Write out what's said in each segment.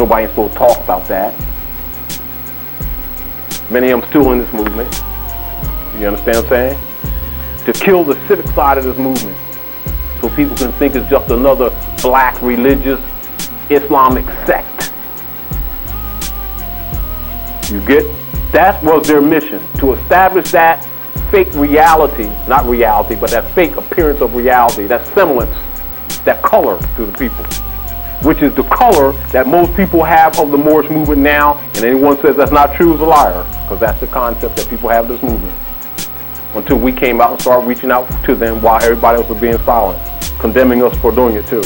nobody ain't supposed to talk about that. Many of them still in this movement. You understand what I'm saying? To kill the civic side of this movement, so people can think it's just another black religious Islamic sect. You get? That was their mission, to establish that fake reality, not reality, but that fake appearance of reality, that semblance, that color to the people, which is the color that most people have of the Moorish movement now, and anyone says that's not true is a liar, because that's the concept that people have of this movement. Until we came out and started reaching out to them while everybody else was being silent, condemning us for doing it too.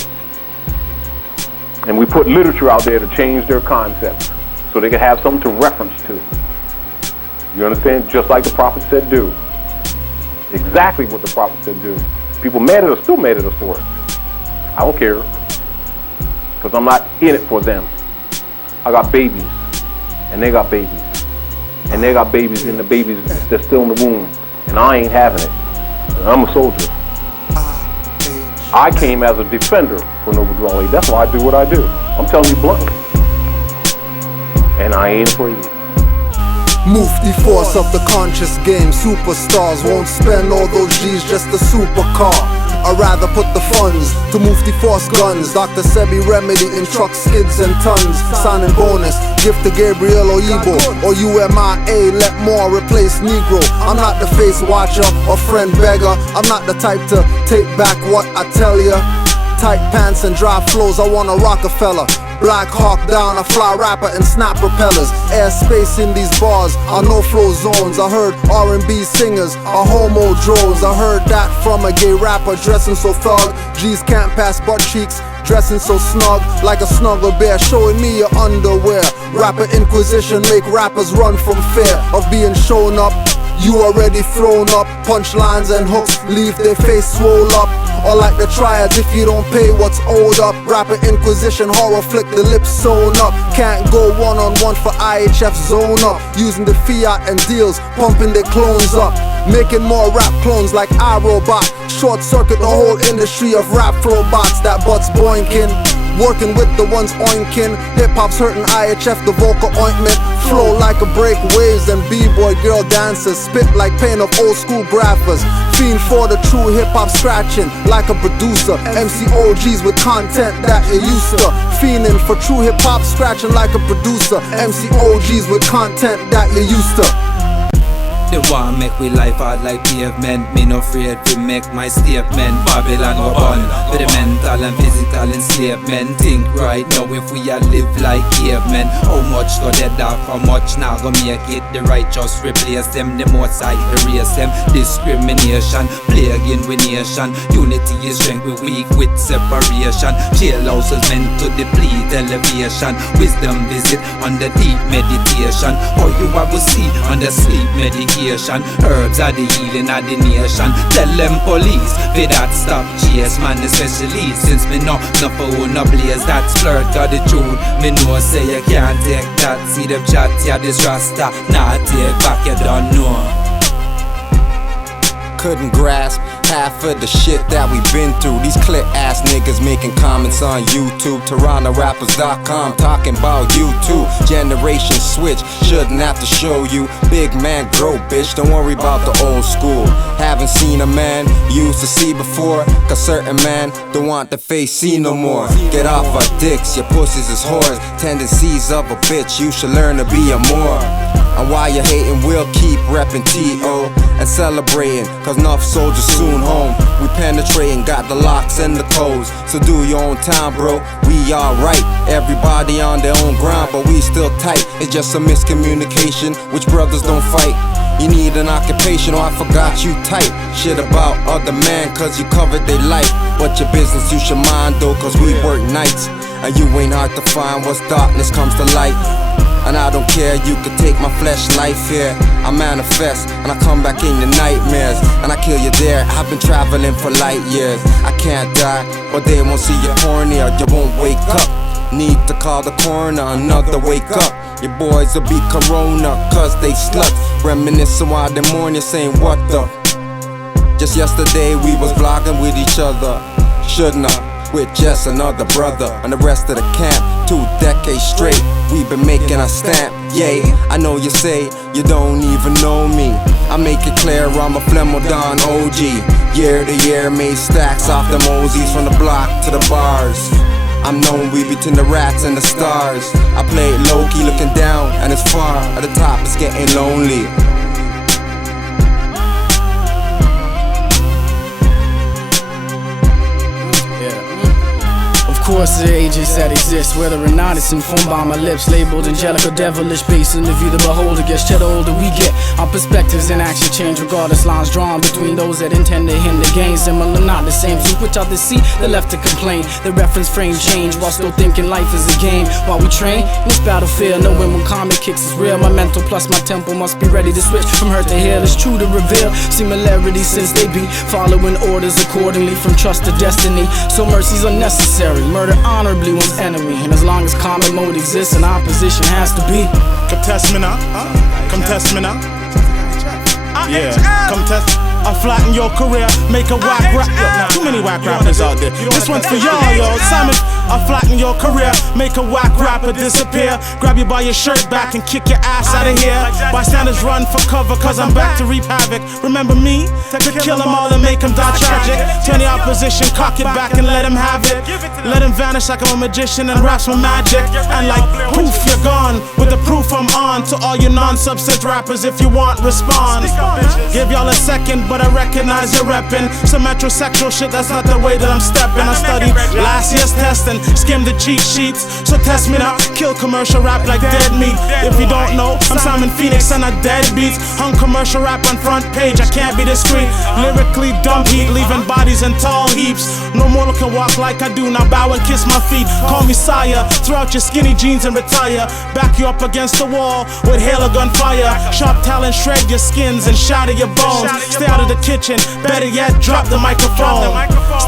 And we put literature out there to change their concepts so they could have something to reference to. You understand? Just like the prophet said do. Exactly what the prophet said do. People mad at us, still mad at us for it. I don't care, because I'm not in it for them. I got babies, and they got babies. And they got babies, and the babies that's still in the womb. And I ain't having it. And I'm a soldier. I came as a defender for Noble Drawley. That's why I do what I do. I'm telling you bluntly. And I ain't afraid. Move the force of the conscious game. Superstars won't spend all those G's just a supercar. I'd rather put the funds to move the force guns. Dr. Sebi remedy in truck skids and tons. Signing bonus, gift to Gabriel or Igbo or UMIA, let more replace Negro. I'm not the face watcher or friend beggar. I'm not the type to take back what I tell ya. Tight pants and dry flows, I want a Rockefeller. Black Hawk down, a fly rapper and snap propellers. Airspace in these bars are no flow zones. I heard R&B singers are homo drones. I heard that from a gay rapper dressing so thug. G's can't pass butt cheeks, dressing so snug like a snuggle bear, showing me your underwear. Rapper Inquisition make rappers run from fear of being shown up. You already thrown up, punchlines and hooks leave their face swole up. Or like the triads, if you don't pay what's owed up. Rapper Inquisition, horror flick, the lips sewn up. Can't go one-on-one for IHF zone up. Using the fiat and deals, pumping their clones up. Making more rap clones like iRobot. Short circuit the whole industry of rap flow bots that butts boinking. Working with the ones oinking. Hip-hop's hurting IHF, the vocal ointment. Flow like a break waves and b-boy girl dancers. Spit like pain of old school graphers. Fiend for the true hip-hop scratching like a producer. MC OGs with content that you're used to. Fiending for true hip-hop scratching like a producer. MC OGs with content that you're used to. They want make we life hard like pavement. Me no afraid to make my statement. Babylon go on for the mental and physical enslavement. Think right now if we a live like cavemen. How much go dead off, how much now go make it. The righteous replace them, the most I erase them. Discrimination, plaguing with nation. Unity is strength, we weak with separation. Jailhouses meant to deplete elevation. Wisdom visit under deep meditation. How you have to see under sleep medication. Herbs are the healing of the nation. Tell them police, for that stop chase. Man especially since me know for who no blaze. That's flirt of the truth. Me know say you can't take that. See them chat, yeah this rasta. Nah take back, you don't know. Couldn't grasp half of the shit that we been through. These clip ass niggas making comments on YouTube. TorontoRappers.com talking about you too. Generation switch, shouldn't have to show you. Big man grow bitch, don't worry about the old school. Haven't seen a man you used to see before. Cause certain man don't want the face see no more. Get off our dicks, your pussies is whores. Tendencies of a bitch, you should learn to be a more. And while you're hating, we'll keep reppin' T.O. and celebrating, cause enough soldiers soon home. We penetrating, got the locks and the codes. So do your own time, bro, we alright. Everybody on their own ground, but we still tight. It's just a miscommunication, which brothers don't fight. You need an occupation, or I forgot you tight. Shit about other man, cause you covered their life. But your business you should mind though, cause we work nights. And you ain't hard to find once darkness comes to light. And I don't care, you could take my flesh life here. I manifest, and I come back in your nightmares. And I kill you there, I've been traveling for light years. I can't die, but they won't see you horny or you won't wake up. Need to call the coroner, another wake up. Your boys will be corona, cause they sluts. Reminiscing while they mourn, you saying what the. Just yesterday we was vlogging with each other. Shouldn't I? with just another brother and the rest of the camp. 2 decades straight, we've been making our stamp. Yeah, I know you say you don't even know me. I make it clear I'm a Flemodon OG. Year to year, made stacks off the Mosies from the block to the bars. I'm known we between the rats and the stars. I play it low-key looking down and it's far. At the top it's getting lonely. Of course there are agents that exist, whether or not it's informed by my lips, labeled angelic or devilish, based on the view the beholder gets. The older we get, our perspectives and action change, regardless lines drawn between those that intend to hinder gain. Similar, not the same, so switch out the seat, the left to complain. The reference frame change while still thinking life is a game. While we train in this battlefield, knowing when comic kicks is real. My mental plus my tempo must be ready to switch from hurt to heal. It's true to reveal similarities since they be following orders accordingly from trust to destiny. So mercy's unnecessary. Murder honorably one's enemy, and as long as common mode exists, an opposition has to be. Come test me now, come test me now. Yeah, come test. I'll flatten your career, make a whack rap. Nah, too many whack rappers out there. This one's for y'all, yo. Simon, I'll flatten your career, make a whack rapper disappear. Grab you by your shirt back and kick your ass out of here. Bystanders run for cover, cause I'm back to reap havoc. Remember me? To kill them all and make them die tragic. Turn the opposition, cock it back and let them have it. Let them vanish like I'm a magician and raps my magic. And like poof, you're gone. With the proof I'm on. To all you non-substance rappers, if you want, respond. Give y'all a second, but I recognize you're reppin' some metrosexual shit, that's not the way that I'm steppin'. I studied last year's test and skimmed the cheat sheets. So test me now, kill commercial rap like dead meat. If you don't know, I'm Simon Phoenix and I dead beats. Hung commercial rap on front page, I can't be discreet. Lyrically dumb heat, leaving bodies in tall heaps. No mortal can walk like I do, now bow and kiss my feet. Call me sire, throw out your skinny jeans and retire. Back you up against the wall with hail or gunfire. Sharp talent shred your skins and shatter your bones. Stay out of the kitchen, better yet drop the microphone.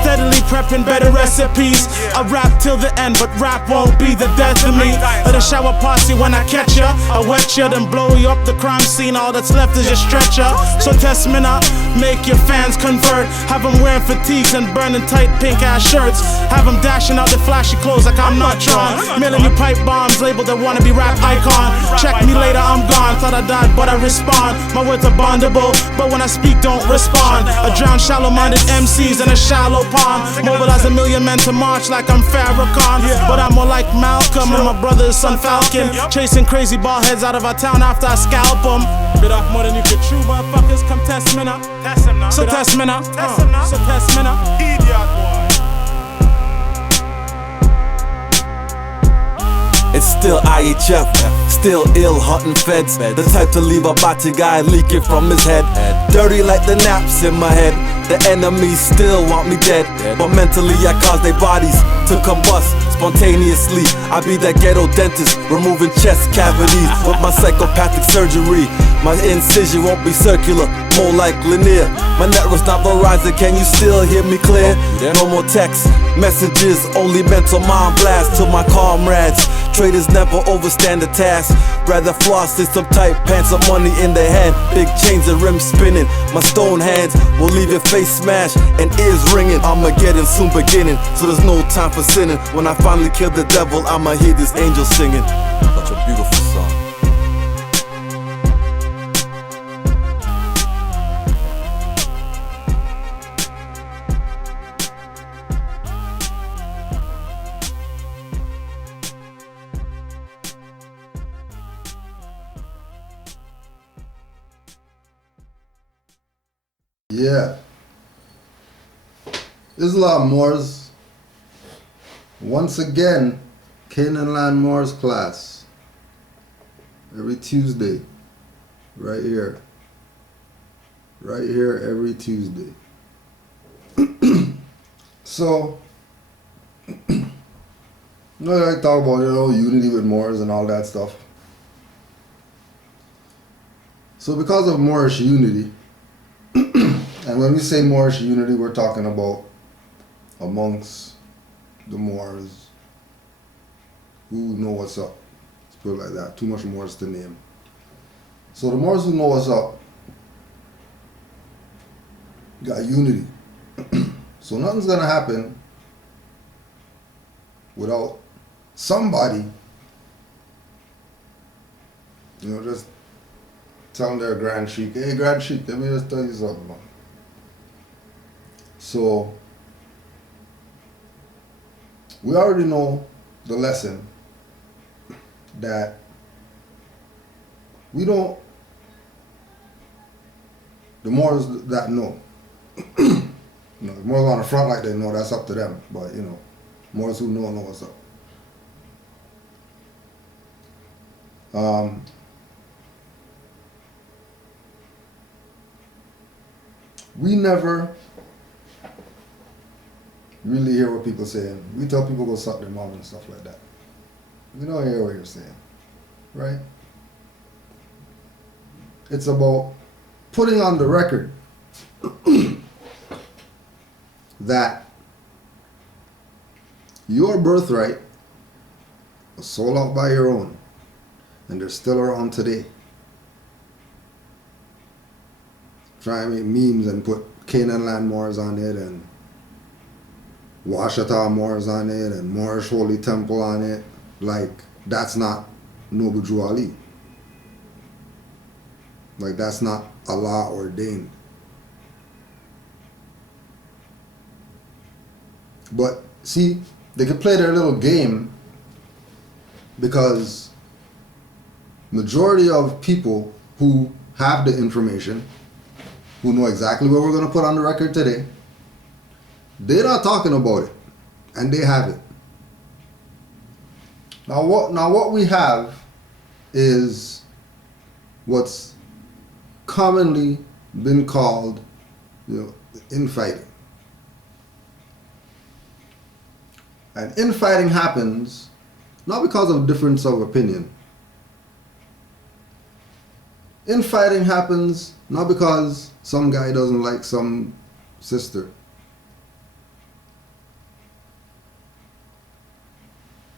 Steadily prepping better recipes. I rap till the end, but rap won't be the death of me. Let a shower posse when I catch ya, I wet ya, then blow you up the crime scene. All that's left is your stretcher. So test me now, make your fans convert. Have them wearing fatigues and burning tight pink ass shirts. Have them dashing out the flashy clothes like I'm not Tron. Mailing you pipe bombs labeled a wannabe rap icon. Check me later, I'm gone. Thought I died, but I respond. My words are bondable, but when I speak, don't respond. I drown shallow-minded MCs in a shallow pond. Mobilize a million men to march like I'm Farrakhan. But I'm more like Malcolm and my brother's son Falcon. Chasing crazy ball heads out of our town after I scalp them. Bit off more than you could chew, motherfuckers. Come test me now. So test me now. So test me now. Idiot boy. It's still IHF, still ill hunting feds. The type to leave a body guy leaking from his head. Dirty like the naps in my head. The enemies still want me dead, but mentally I cause their bodies to combust spontaneously. I be that ghetto dentist, removing chest cavities with my psychopathic surgery. My incision won't be circular, more like linear. My network's not Verizon, can you still hear me clear? No more text messages, only mental mind blast to my comrades. Traitors never overstand the task. Rather floss in some tight pants of money in their hand. Big chains and rims spinning. My stone hands will leave your face smashed and ears ringing. Armageddon soon beginning, so there's no time for sinning. When I finally kill the devil, I'ma hear this angel singing. Such a beautiful song. Yeah. Islam Moors. Once again, Canaanland Moors class. Every Tuesday. Right here. Right here every Tuesday. So, you know, I talk about, unity with Moors and all that stuff. So because of Moorish unity, and when we say Moorish unity, we're talking about amongst the Moors who know what's up. Let's put it like that. Too much Moors to name. So the Moors who know what's up got unity. So nothing's gonna happen without somebody, you know, just telling their Grand Sheik, hey Grand Sheik, let me just tell you something, man. So, we already know the lesson that we don't, the Moors that know, you know, the Moors on the front like they know, that's up to them, but you know, Moors who know what's up. We never really hear what people saying. We tell people go suck their mom and stuff like that. We don't hear what you're saying, right? It's about putting on the record that your birthright was sold out by your own, and they're still around today. Try and make memes and put Canaanland Moors on it and Washita Moors on it and Moorish Holy Temple on it. Like, that's not Noble Drew Ali. Like, that's not Allah ordained. But see, they can play their little game because majority of people who have the information, who know exactly what we're going to put on the record today, they're not talking about it, and they have it. Now what we have is what's commonly been called, you know, infighting. And infighting happens not because of difference of opinion. Infighting happens not because some guy doesn't like some sister.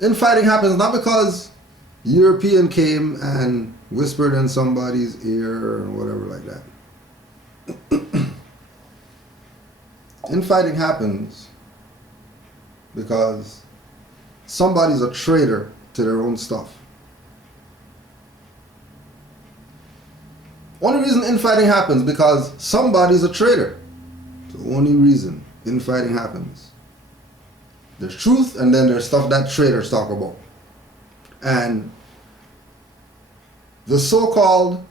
Infighting happens not because European came and whispered in somebody's ear or whatever like that. Infighting happens because somebody's a traitor to their own stuff. Only reason infighting happens because somebody's a traitor. It's the only reason infighting happens. There's truth, and then there's stuff that traitors talk about. And the so-called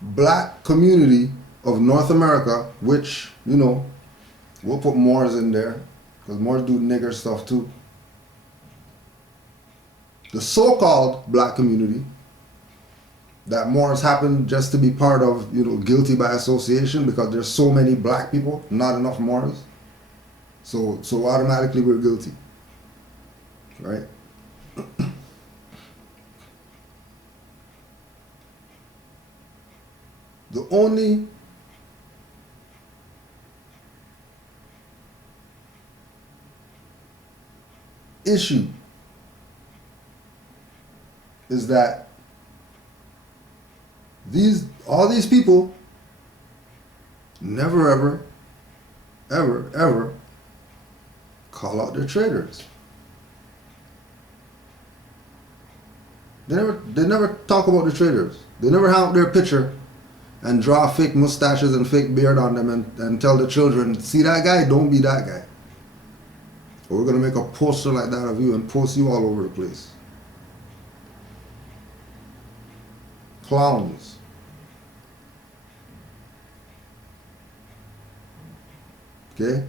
black community of North America, which, you know, we'll put Moors in there, because Moors do nigger stuff too. The so-called black community that Moors happen just to be part of, you know, guilty by association because there's so many black people, not enough Moors. So automatically we're guilty, right? The only issue is that all these people never ever call out their traitors. They never talk about the traitors. They never have their picture and draw fake mustaches and fake beard on them and tell the children, see that guy, don't be that guy. Or we're gonna make a poster like that of you and post you all over the place. Clowns. Okay?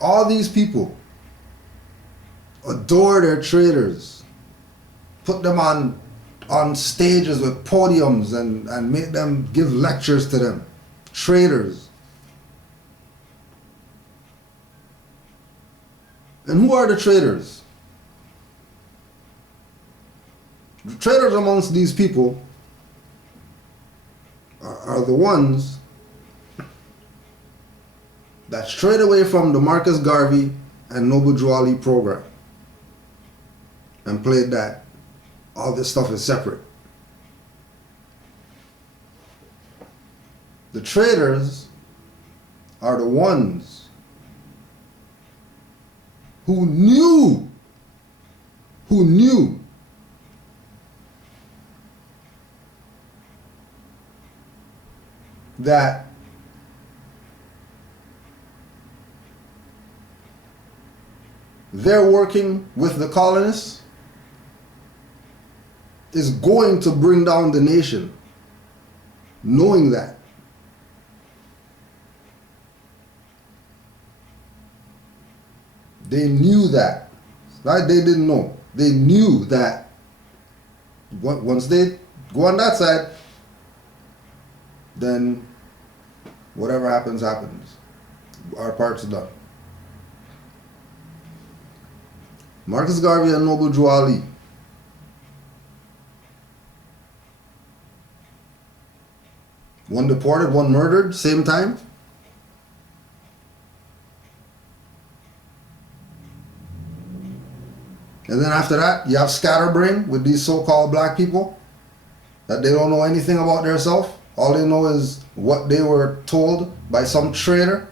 All these people adore their traitors, put them on stages with podiums and make them give lectures to them. Traitors. And who are the traitors? The traitors amongst these people are the ones that strayed away from the Marcus Garvey and Noble Drew Ali program and played that all this stuff is separate. The traitors are the ones who knew that they're working with the colonists is going to bring down the nation, knowing that. They knew that. Right? They didn't know. They knew that once they go on that side, then whatever happens, happens. Our part's done. Marcus Garvey and Noble Drew Ali. One deported, one murdered, same time. And then after that, you have scatterbrain with these so-called black people that they don't know anything about themselves. All they know is what they were told by some traitor.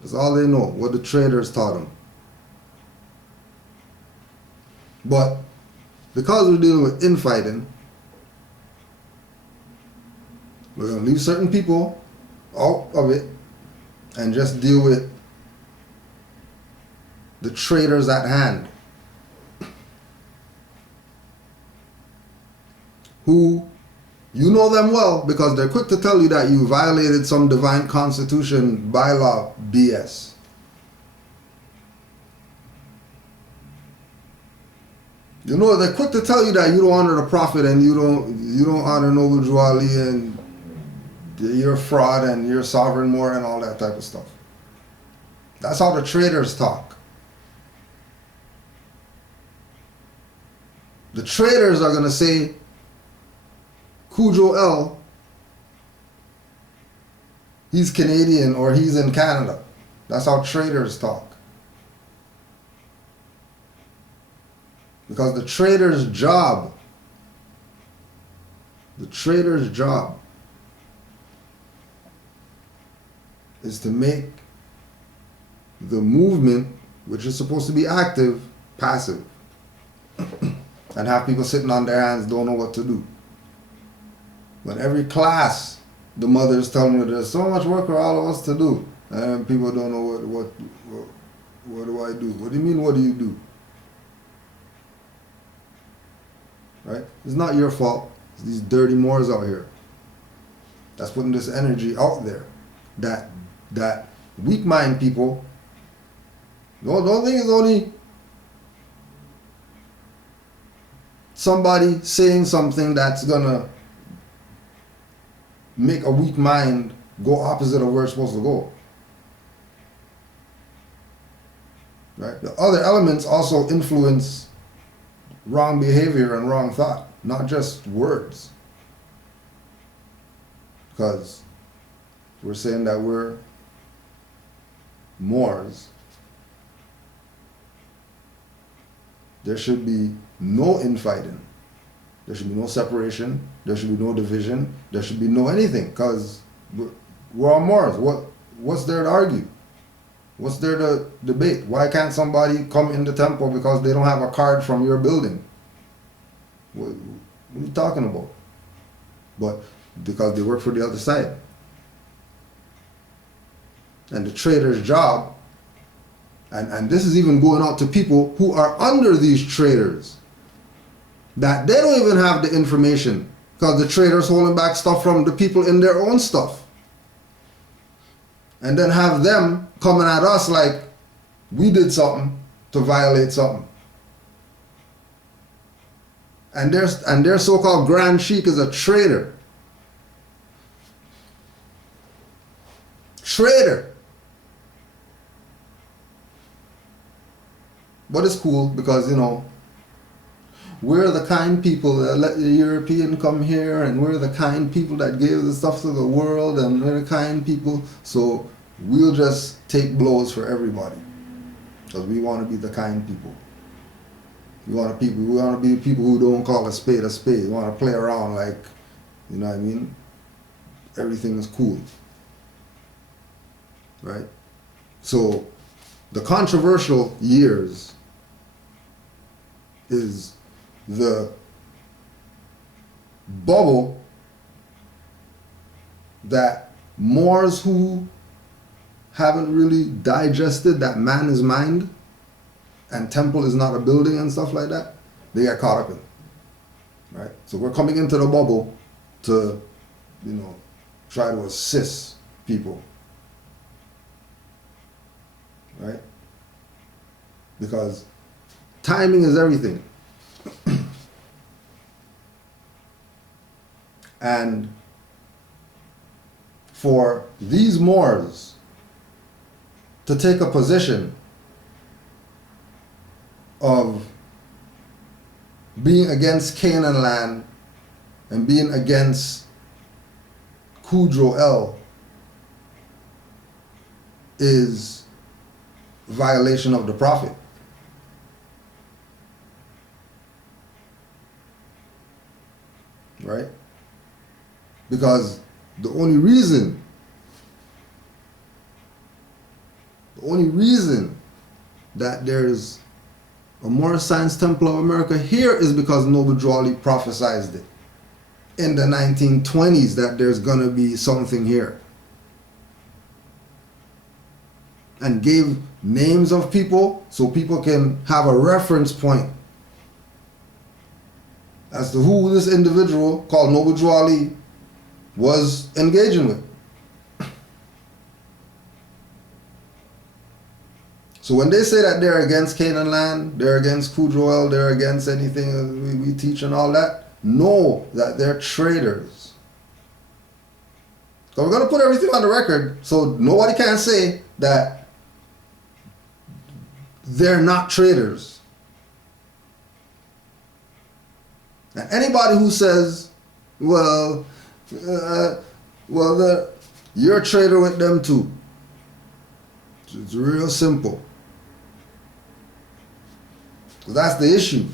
That's all they know, what the traitors taught them. But because we're dealing with infighting, we're going to leave certain people out of it and just deal with the traitors at hand, who you know them well because they're quick to tell you that you violated some divine constitution bylaw BS. You know, they're quick to tell you that you don't honor the prophet and you don't honor Noble Drew Ali and you're a fraud and you're sovereign more and all that type of stuff. That's how the traitors talk. The traitors are going to say Cujo L, he's Canadian or he's in Canada. That's how traitors talk. Because the traitor's job is to make the movement, which is supposed to be active, passive. And have people sitting on their hands, don't know what to do. But every class, the mother's telling you there's so much work for all of us to do. And people don't know what do I do? What do you mean, what do you do? Right? It's not your fault. It's these dirty Moors out here that's putting this energy out there. That weak mind people, don't think it's only somebody saying something that's gonna make a weak mind go opposite of where it's supposed to go. Right? The other elements also influence wrong behavior and wrong thought, not just words. Because we're saying that we're Moors. There should be no infighting. There should be no separation. There should be no division. There should be no anything, because we're all Moors. What's there to argue? What's there to debate? Why can't somebody come in the temple because they don't have a card from your building? What are you talking about? But because they work for the other side. And the traitor's job, and this is even going out to people who are under these traitors, that they don't even have the information because the traitors holding back stuff from the people in their own stuff. And then have them coming at us like we did something to violate something. And their so-called Grand Sheik is a traitor. Traitor. But it's cool because, you know, we're the kind people that let the European come here, and we're the kind people that gave the stuff to the world, and we're the kind people, so we'll just take blows for everybody. Because we want to be the kind people. We want to be people who don't call a spade a spade. We want to play around like, you know what I mean? everything is cool. Right? So the controversial years is the bubble that Moors who haven't really digested that man is mind and temple is not a building and stuff like that, they get caught up in. Right? So we're coming into the bubble to, try to assist people. Right? Because timing is everything. And for these Moors to take a position of being against Canaanland and being against Kudro El is violation of the Prophet. Right? Because the only reason that there's a Moorish Science Temple of America here is because Noble Drew Ali prophesied it in the 1920s that there's gonna be something here. And gave names of people so people can have a reference point as to who this individual called Noble Drew Ali was engaging with. So when they say that they're against Canaanland, they're against Kudro El, they're against anything we teach and all that, know that they're traitors. So we're going to put everything on the record so nobody can say that they're not traitors. And anybody who says, you're a traitor with them too. It's real simple. That's the issue.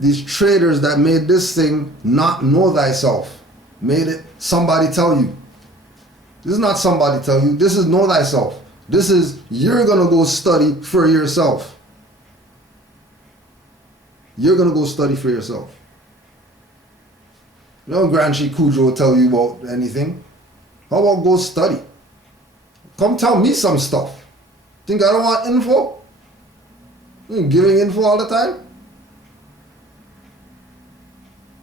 These traitors that made this thing not know thyself, made it somebody tell you. This is not somebody tell you. This is know thyself. This is you're going to go study for yourself. You're going to go study for yourself. No Grand Sheikh Kudro will tell you about anything. How about go study? Come tell me some stuff. Think I don't want info? I'm giving info all the time?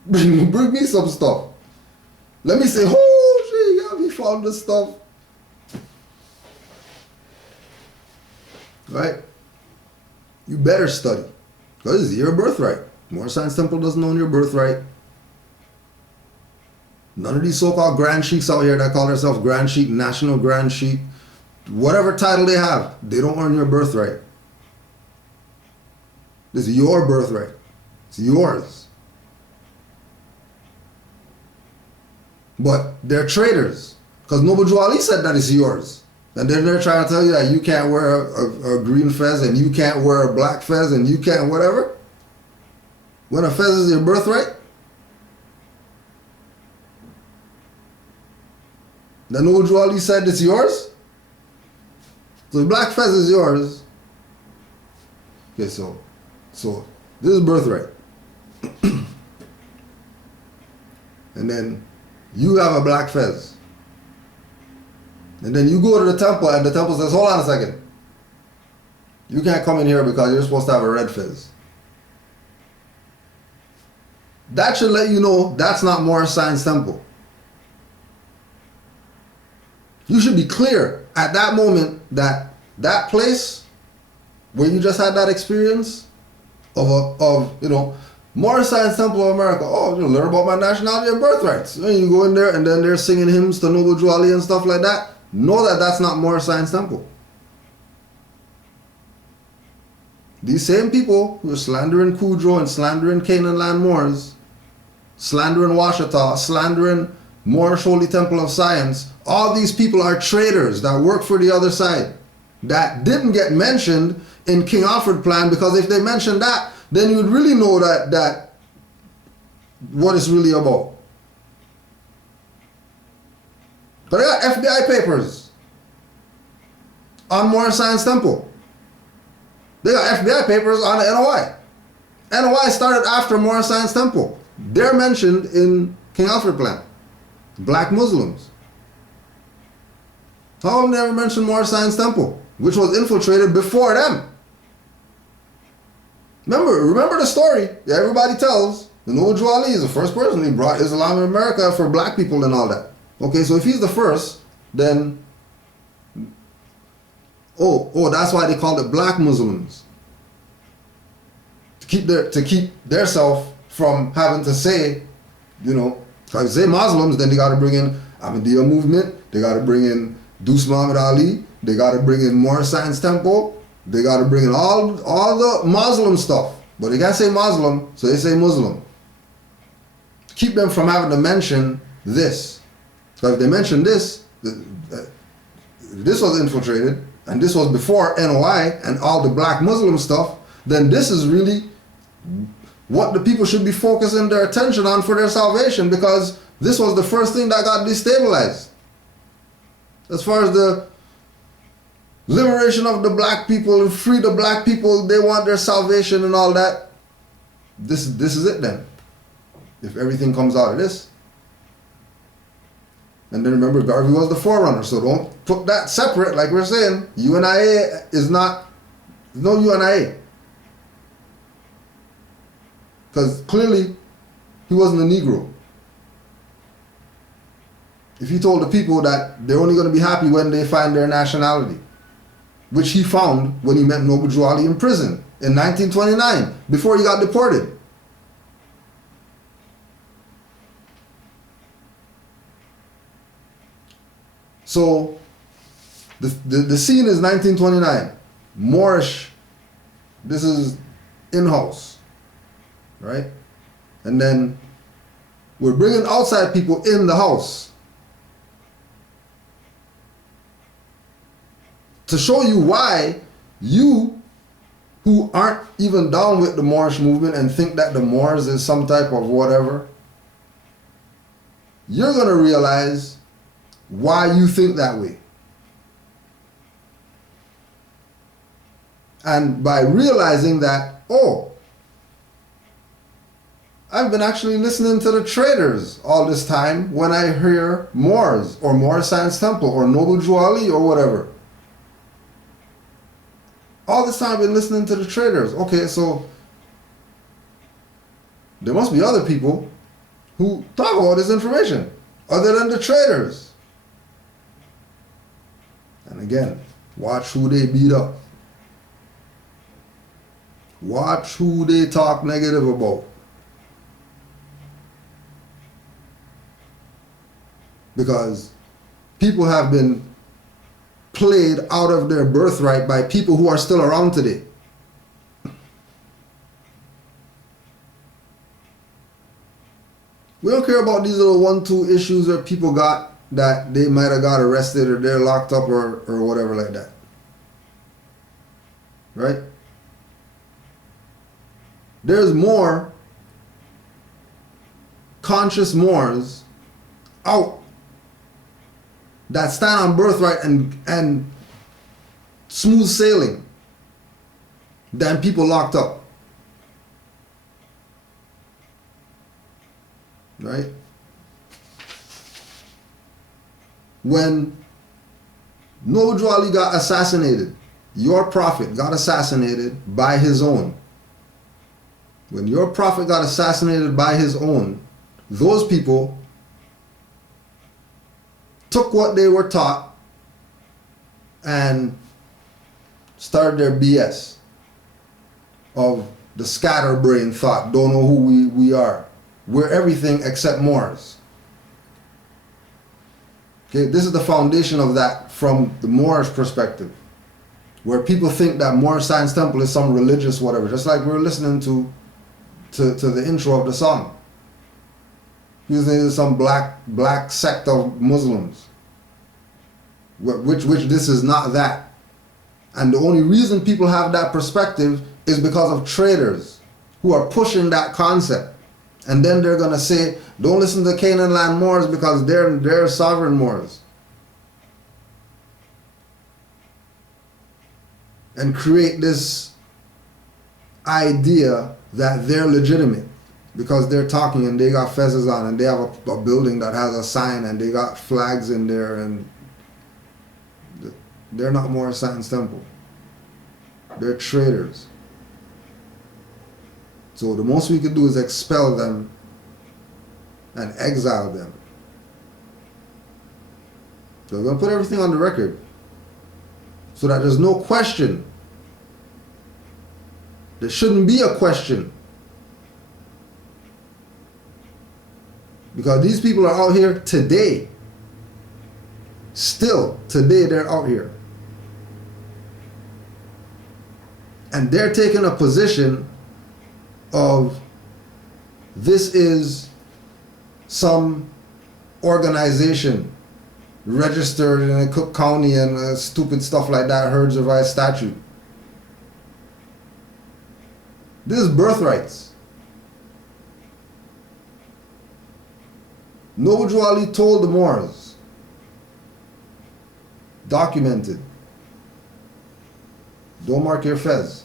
Bring me some stuff. Let me say, oh, shit, yeah, we found this stuff. Right? You better study. Because it's your birthright. Moorish Science Temple doesn't own your birthright. None of these so-called Grand Sheiks out here that call themselves Grand Sheik, National Grand Sheik, whatever title they have, they don't earn your birthright. This is your birthright. It's yours. But they're traitors. Because Noble Drew Ali said that it's yours. And then they're trying to tell you that you can't wear a green fez and you can't wear a black fez and you can't whatever. When a fez is your birthright. Then Noble Drew Ali said it's yours. So the black fez is yours. Okay, so this is birthright. And then you have a black fez. And then you go to the temple and the temple says, hold on a second. You can't come in here because you're supposed to have a red fez. That should let you know that's not Moorish Science Temple. You should be clear at that moment that that place where you just had that experience of Moorish Science Temple of America. Oh, you learn about my nationality and birthrights. And you go in there and then they're singing hymns to Noble Drew Ali and stuff like that. Know that that's not Moorish Science Temple. These same people who are slandering Kudro and slandering Canaanland Moors, slandering Washita, slandering Moorish Holy Temple of Science, all these people are traitors that work for the other side that didn't get mentioned in King Alfred plan, because if they mentioned that, then you'd really know that what it's really about. But they got FBI papers on Moorish Science Temple. They got FBI papers on the NOI. NOI started after Moorish Science Temple. They're mentioned in King Alfred Plan. Black Muslims. How come they never mentioned Moorish Science Temple, which was infiltrated before them? Remember the story that everybody tells. The Noble Drew Ali is the first person who brought Islam in America for black people and all that. Okay, so if he's the first, then that's why they called it Black Muslims. To keep their self from having to say, you know, if I say Muslims, then they got to bring in Ahmadiyya movement. They got to bring in Deuce Muhammad Ali. They got to bring in Moorish Science Temple. They got to bring in all the Muslim stuff. But they can't say Muslim, so they say Muslim. Keep them from having to mention this. So if they mention this, this was infiltrated, and this was before NOI and all the black Muslim stuff, then this is really what the people should be focusing their attention on for their salvation, because this was the first thing that got destabilized. As far as the liberation of the black people and free the black people, they want their salvation and all that. This is it then. If everything comes out of this. And then remember, Garvey was the forerunner, so don't put that separate. Like we're saying, UNIA is not, no UNIA. Because clearly, he wasn't a Negro. If he told the people that they're only going to be happy when they find their nationality, which he found when he met Noble Drew Ali in prison in 1929, before he got deported. So, the scene is 1929. Moorish, this is in-house, right? And then we're bringing outside people in the house to show you why you, who aren't even down with the Moorish movement and think that the Moors is some type of whatever, you're going to realize why you think that way. And by realizing that, oh, I've been actually listening to the Traitors all this time when I hear Moors or Moorish Science Temple or Noble Drew Ali or whatever. All this time I've been listening to the Traitors. Okay, so there must be other people who talk about this information other than the Traitors. And again, watch who they beat up. Watch who they talk negative about. Because people have been played out of their birthright by people who are still around today. We don't care about these little 1-2 issues where people got that they might have got arrested or they're locked up or whatever like that. Right? There's more conscious Moors out that stand on birthright and smooth sailing than people locked up. Right? When Noble Drew Ali got assassinated, your prophet got assassinated by his own. When your prophet got assassinated by his own, those people took what they were taught and started their BS of the scatterbrain thought, don't know who we are. We're everything except Moors. Okay, this is the foundation of that from the Moorish perspective, where people think that Moorish Science Temple is some religious whatever, just like we were listening to the intro of the song. You think it's some black sect of Muslims, which this is not that. And the only reason people have that perspective is because of traitors who are pushing that concept. And then they're gonna say, don't listen to Canaanland Moors because they're sovereign Moors. and create this idea that they're legitimate because they're talking and they got fezzes on and they have a building that has a sign and they got flags in there, and they're not Moorish Science Temple. They're traitors. So the most we could do is expel them and exile them. So we're going to put everything on the record so that there's no question. There shouldn't be a question. Because these people are out here today. Still, today they're out here. And they're taking a position of this is some organization registered in a Cook County and stupid stuff like that, Herds of Rights statute. This is birthrights. Noble Drew Ali told the Moors, documented, don't mark your fez.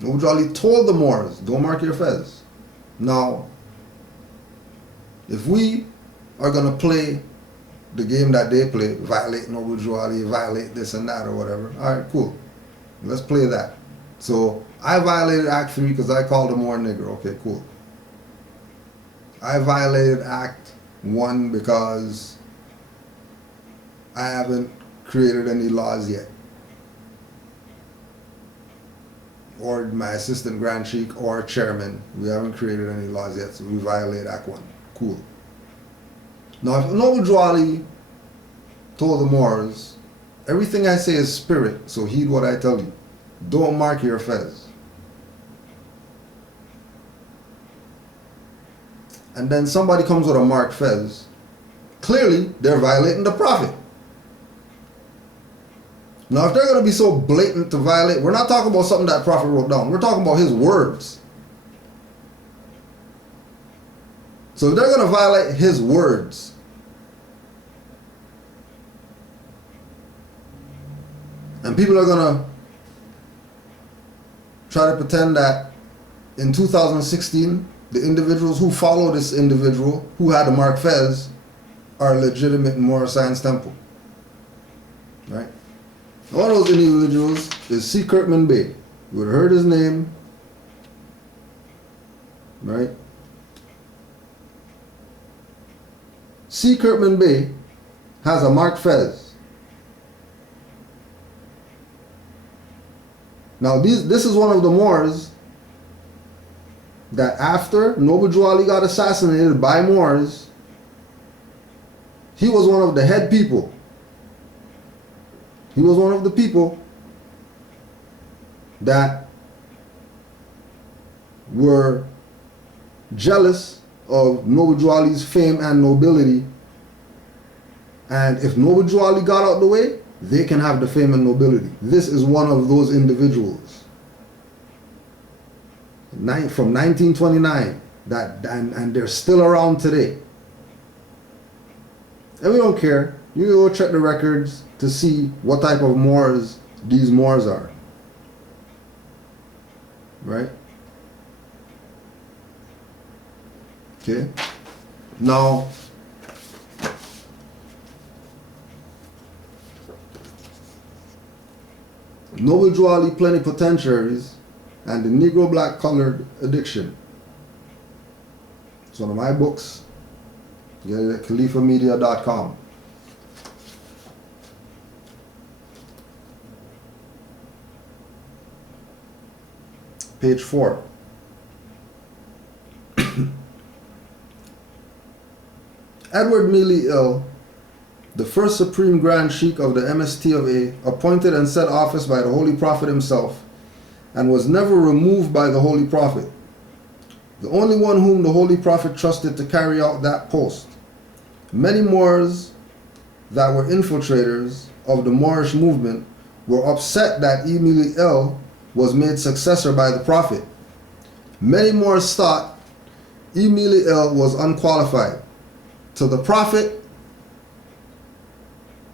Noble Drew Ali told the Moors, don't mark your fez. Now, if we are going to play the game that they play, violate Noble Drew Ali, violate this and that or whatever, alright, cool. Let's play that. So, I violated Act 3 because I called a Moor nigger. Okay, cool. I violated Act 1 because I haven't created any laws yet. Or my assistant Grand Sheikh or chairman, we haven't created any laws yet, so we violate Act 1. Cool. Now, if Noble Drew Ali told the Moors, everything I say is spirit, so heed what I tell you. Don't mark your fez. And then somebody comes with a marked fez. Clearly, they're violating the Prophet. Now, if they're going to be so blatant to violate, we're not talking about something that Prophet wrote down. We're talking about his words. So if they're going to violate his words, and people are going to try to pretend that in 2016, the individuals who follow this individual who had the mark fez are legitimate in Moorish Science Temple. Right? One of those individuals is C. Kirkman Bey. You would have heard his name. Right? C. Kirkman Bey has a marked fez. Now this is one of the Moors that after Noble Drew Ali got assassinated by Moors, he was one of the head people. He was one of the people that were jealous of Noble Drew Ali's fame and nobility. And if Noble Drew Ali got out the way, they can have the fame and nobility. This is one of those individuals. From 1929, and they're still around today. And we don't care. You go check the records to see what type of Moors these Moors are. Right? Okay. Now, Noble Drew Ali Plenipotentiaries and the Negro Black Colored Addiction. It's one of my books. Get it at khalifamedia.com. Page 4. Edward Mealy Ill, the first Supreme Grand Sheikh of the MST of A, appointed and set office by the Holy Prophet himself, and was never removed by the Holy Prophet. The only one whom the Holy Prophet trusted to carry out that post. Many Moors that were infiltrators of the Moorish movement were upset that Mealy Ill was made successor by the Prophet. Many Moors thought Mealy Ill was unqualified. To the Prophet,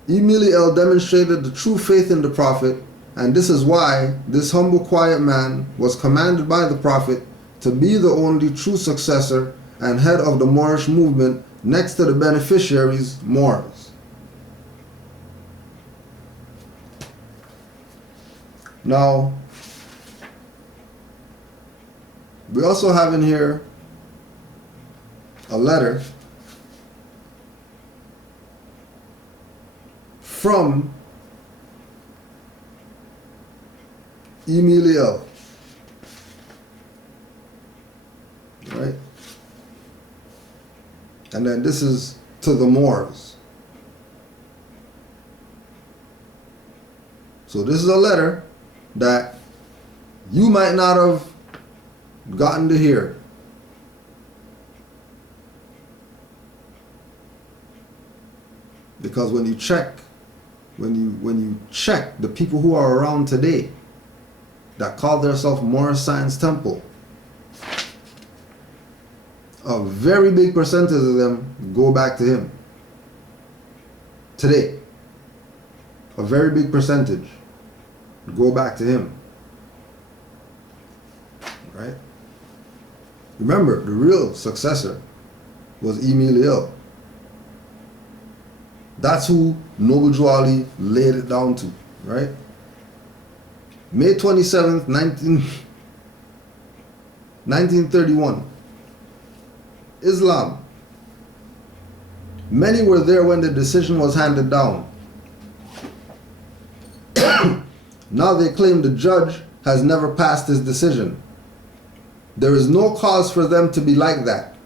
Emil demonstrated the true faith in the Prophet, and this is why this humble, quiet man was commanded by the Prophet to be the only true successor and head of the Moorish movement next to the beneficiaries, Moors. Now, we also have in here a letter from Emil, right? And then this is to the Moors. So this is a letter that you might not have gotten to hear. Because when you check the people who are around today that call themselves Moorish Science Temple, a very big percentage of them go back to him today. A very big percentage go back to him, right? Remember, the real successor was Emil. That's who Noble Drew Ali laid it down to, right? May 27th, 1931. Islam. Many were there when the decision was handed down. Now they claim the judge has never passed his decision. There is no cause for them to be like that.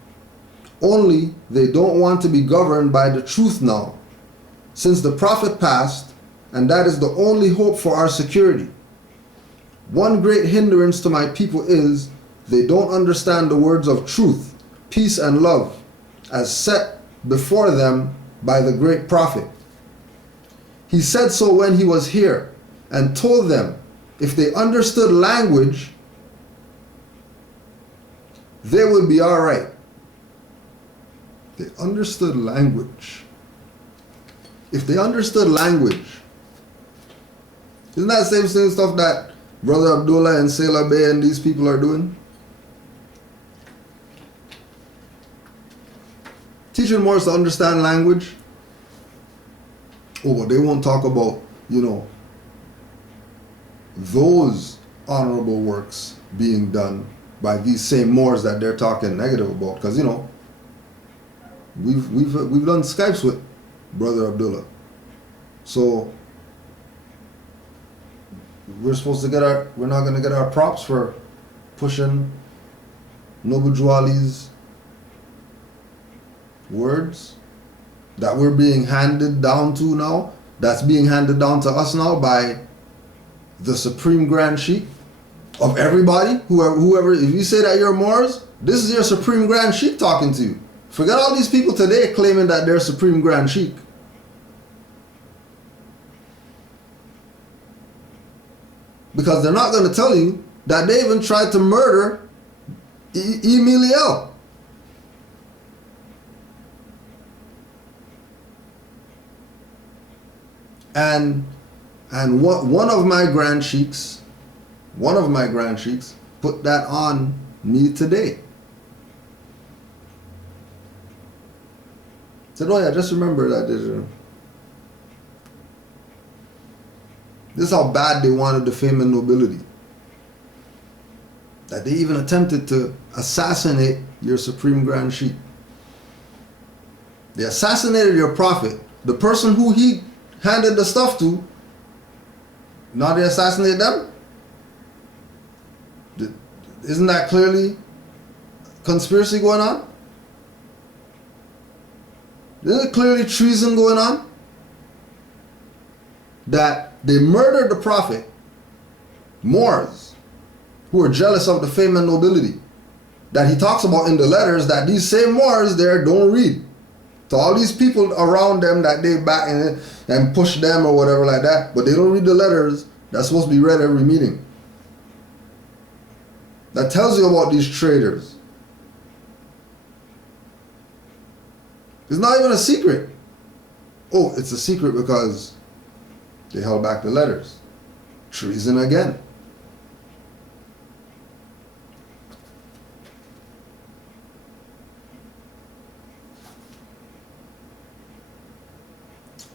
Only they don't want to be governed by the truth now, since the Prophet passed, and that is the only hope for our security. One great hindrance to my people is they don't understand the words of truth, peace and love as set before them by the great Prophet. He said so when he was here and told them if they understood language, they would be all right. They understood language. If they understood language, isn't that the same stuff that Brother Abdullah and Sailor Bay and these people are doing? Teaching Moors to understand language. Oh, but they won't talk about, those honorable works being done by these same Moors that they're talking negative about. Because, we've done Skypes with Brother Abdullah. So we're not going to get our props for pushing Noble Drew Ali's words that we're being handed down to now, that's being handed down to us now by the Supreme Grand Sheikh of everybody, whoever, if you say that you're Moors, this is your Supreme Grand Sheikh talking to you. Forget all these people today claiming that they're Supreme Grand Sheikh. Because they're not going to tell you that they even tried to murder Emil. And one of my grand sheiks put that on me today. Said, oh yeah, just remember that this is how bad they wanted the fame and nobility, that they even attempted to assassinate your Supreme Grand Sheikh. They assassinated your Prophet, the person who he handed the stuff to. Now they assassinate them? Isn't that clearly conspiracy going on? Isn't it clearly treason going on? That they murdered the Prophet, Moors, who are jealous of the fame and nobility that he talks about in the letters that these same Moors there don't read. To all these people around them that they back and push them or whatever like that, but they don't read the letters that's supposed to be read every meeting. That tells you about these traitors. It's not even a secret. Oh, it's a secret because they held back the letters. Treason again.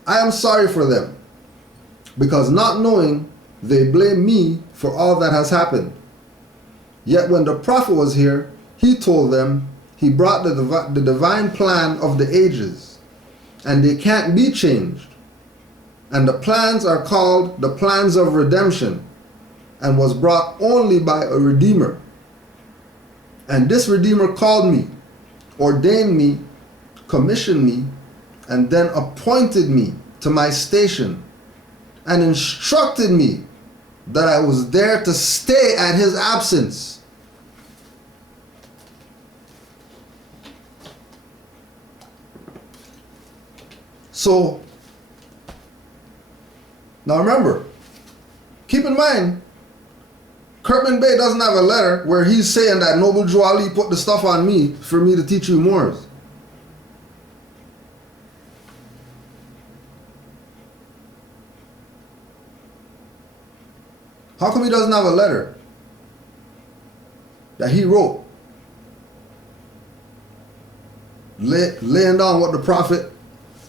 I am sorry for them, because not knowing, they blame me for all that has happened. Yet when the prophet was here, he told them he brought the divine plan of the ages, and they can't be changed. And the plans are called the plans of redemption, and was brought only by a redeemer. And this redeemer called me, ordained me, commissioned me, and then appointed me to my station, and instructed me that I was there to stay at his absence. So, now remember, keep in mind, Kurtman Bey doesn't have a letter where he's saying that Noble Drew Ali put the stuff on me for me to teach you Moors. How come he doesn't have a letter that he wrote laying down what the prophet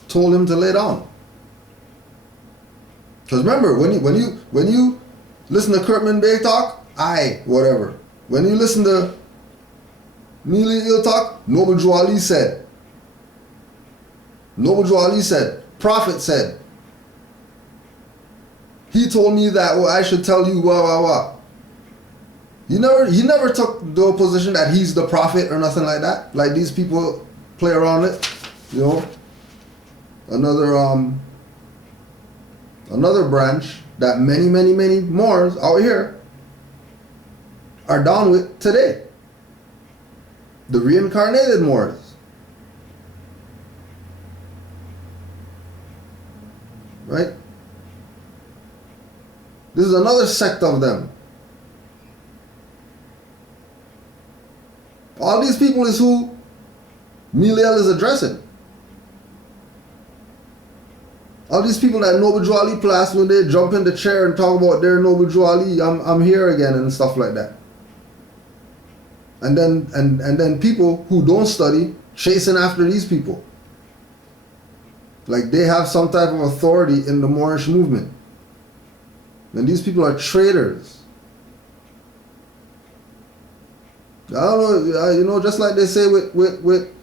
told him to lay down? Because remember, when you listen to Kurtman Bey talk, whatever. When you listen to Mealy Il talk, Noble Drew Ali said. Noble Drew Ali said. Prophet said. He told me that I should tell you He never took the position that he's the prophet or nothing like that. Like these people play around it, you know. Another branch that many Moors out here are down with today. The reincarnated Moors. Right? This is another sect of them. All these people is who Miliel is addressing. All these people that Noble Drew Ali class, when they jump in the chair and talk about their Noble Drew Ali, I'm here again and stuff like that. And then people who don't study chasing after these people. Like they have some type of authority in the Moorish movement. And these people are traitors. I don't know, just like they say with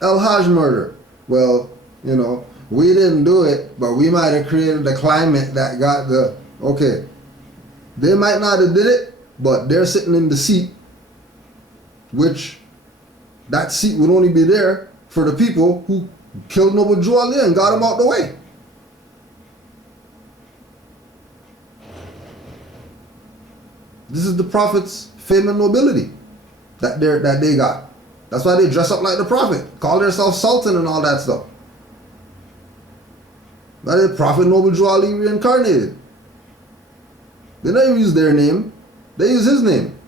El Hajj murder. Well, we didn't do it, but we might have created the climate that got the... Okay. They might not have did it, but they're sitting in the seat, which that seat would only be there for the people who killed Noble Drew Ali and got him out the way. This is the Prophet's fame and nobility that they got. That's why they dress up like the Prophet, call themselves Sultan and all that stuff. That is Prophet Noble Drew Ali reincarnated. They don't use their name, they use his name.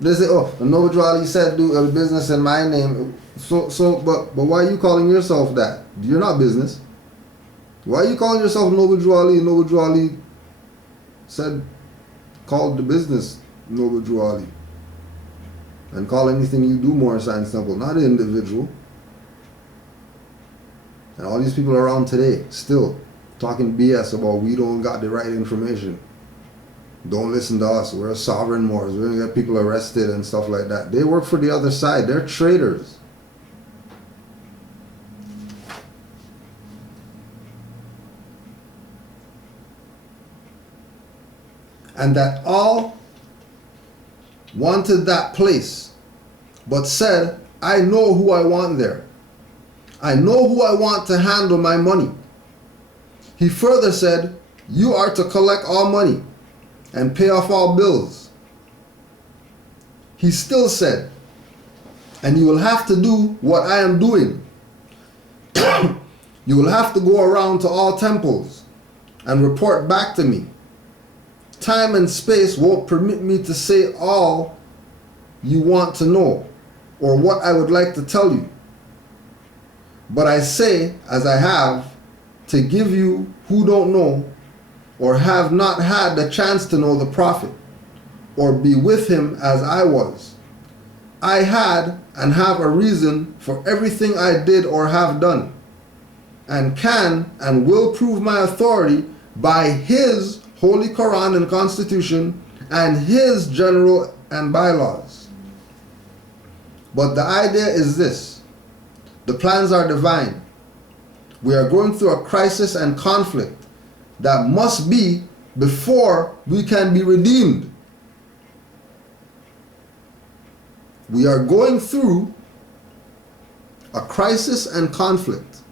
They say, oh, Noble Drew Ali said do a business in my name. But why are you calling yourself that? You're not business. Why are you calling yourself Noble Drew Ali? Noble Drew Ali called the business Noble Drew Ali. And call anything you do Moorish Science Temple, not an individual. And all these people around today still talking BS about we don't got the right information. Don't listen to us. We're sovereign Moors. We're going to get people arrested and stuff like that. They work for the other side. They're traitors. And that all wanted that place, but said, I know who I want there. I know who I want to handle my money. He further said, you are to collect all money and pay off all bills. He still said, and you will have to do what I am doing. You will have to go around to all temples and report back to me. Time and space won't permit me to say all you want to know or what I would like to tell you. But I say, as I have, to give you who don't know or have not had the chance to know the Prophet or be with him as I was. I had and have a reason for everything I did or have done, and can and will prove my authority by his Holy Quran and Constitution and his general and bylaws. But the idea is this: the plans are divine. We are going through a crisis and conflict that must be before we can be redeemed. We are going through a crisis and conflict.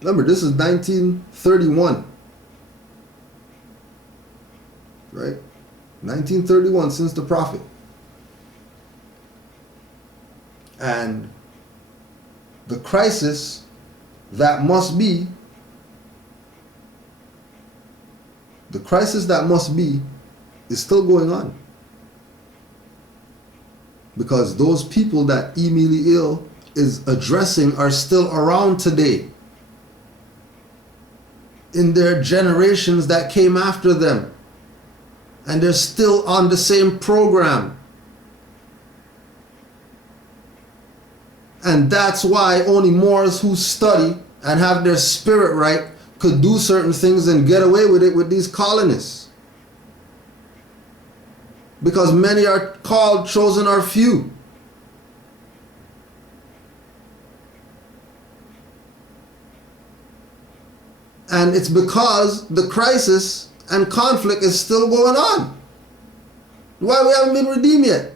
Remember, this is 1931. Right? 1931, since the Prophet. And the crisis that must be, is still going on. Because those people that Emily Ill is addressing are still around today. In their generations that came after them. And they're still on the same program. And that's why only Moors who study and have their spirit right could do certain things and get away with it with these colonists. Because many are called, chosen are few. And it's because the crisis and conflict is still going on. Why we haven't been redeemed yet?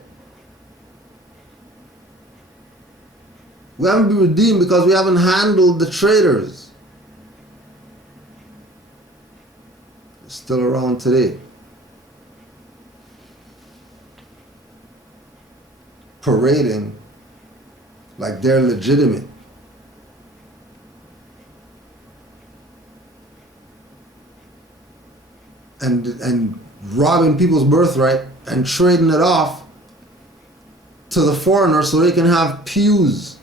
We haven't been redeemed because we haven't handled the traitors. They're still around today. Parading like they're legitimate. And robbing people's birthright and trading it off to the foreigner so they can have pews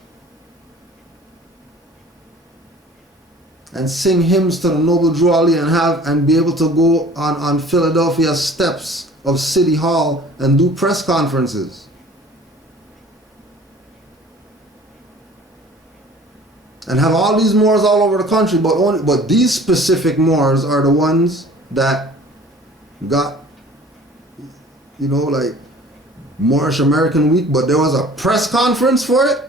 and sing hymns to the noble Drew Ali and be able to go on Philadelphia steps of City Hall and do press conferences. And have all these Moors all over the country, but these specific Moors are the ones that got, like Moorish American Week, but there was a press conference for it.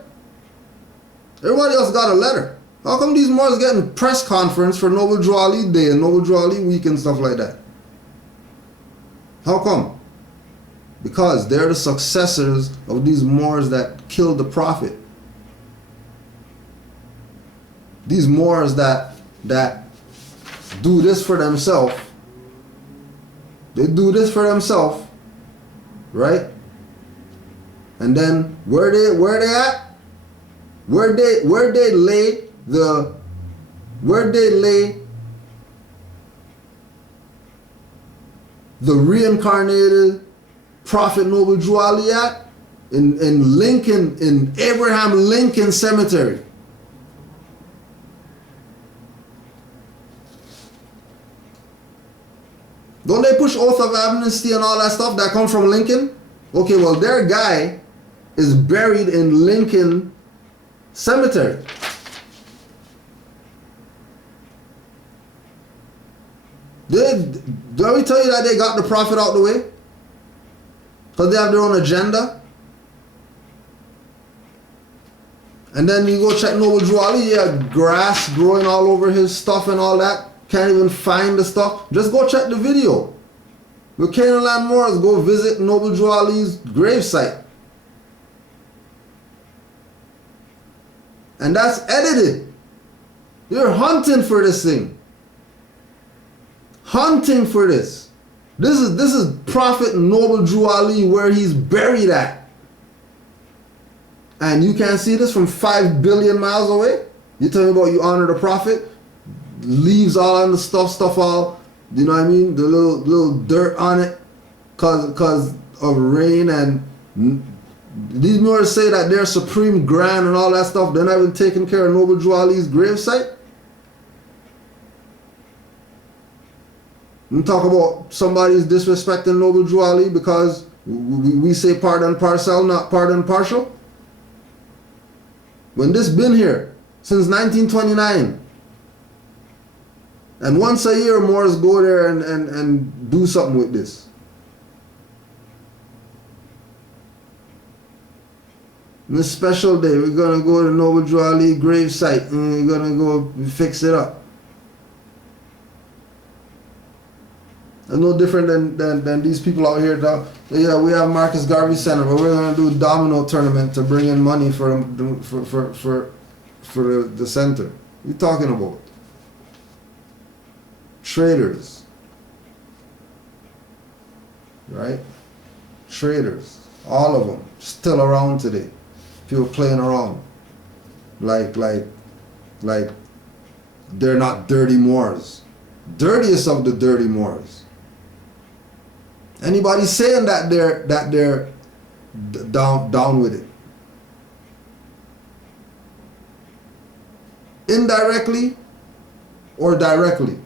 Everybody else got a letter. How come these Moors getting press conference for Noble Drew Ali Day and Noble Drew Ali Week and stuff like that? How come? Because they're the successors of these Moors that killed the Prophet. These Moors that do this for themselves. They do this for themselves, right? And then where they at? Where they lay the reincarnated Prophet Noble Drew Ali at? In Lincoln, in Abraham Lincoln Cemetery. Don't they push oath of amnesty and all that stuff that come from Lincoln? Okay, well, their guy is buried in Lincoln Cemetery. Did we tell you that they got the Prophet out the way? Because they have their own agenda? And then you go check Noble Drew Ali, he had grass growing all over his stuff and all that. Can't even find the stuff. Just go check the video. The Canaanland Moors go visit Noble Drew Ali's gravesite. And that's edited. You're hunting for this thing. Hunting for this. This is Prophet Noble Drew Ali where he's buried at. And you can't see this from 5 billion miles away? You tell me about you honor the Prophet? Leaves all on the stuff all, you know what I mean? The little dirt on it cause of rain, and these Moors say that they're supreme grand and all that stuff. They're not even taking care of Noble Drew Ali's gravesite. And talk about somebody's disrespecting Noble Drew Ali because we say part and parcel, not part and partial. When this been here since 1929. And once a year Moors go there and do something with this. On this special day, we're gonna go to Noble Drew Ali grave site and we're gonna go fix it up. It's no different than these people out here that, yeah, we have Marcus Garvey Center, but we're gonna do a domino tournament to bring in money for the center. What are you talking about? Traitors. Right? Traitors. All of them. Still around today. People playing around. Like they're not dirty Moors. Dirtiest of the dirty Moors. Anybody saying that they're down with it. Indirectly or directly.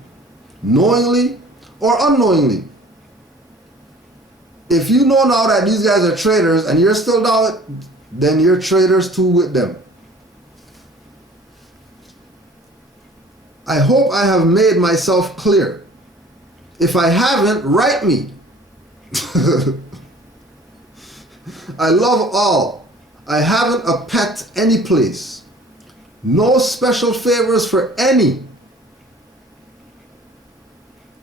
Knowingly or unknowingly. If you know now that these guys are traitors and you're still down, then you're traitors too with them. I hope I have made myself clear. If I haven't, write me. I love all. I haven't a pet any place. No special favors for any.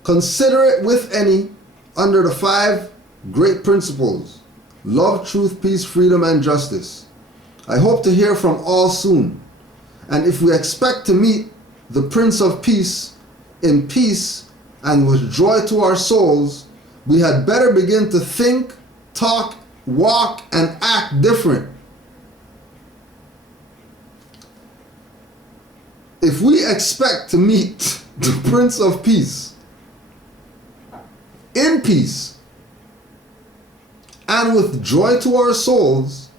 Consider it with any under the 5 great principles: love, truth, peace, freedom, and justice. I hope to hear from all soon. And if we expect to meet the Prince of Peace in peace and with joy to our souls, we had better begin to think, talk, walk, and act different. If we expect to meet the Prince of Peace in peace and with joy to our souls,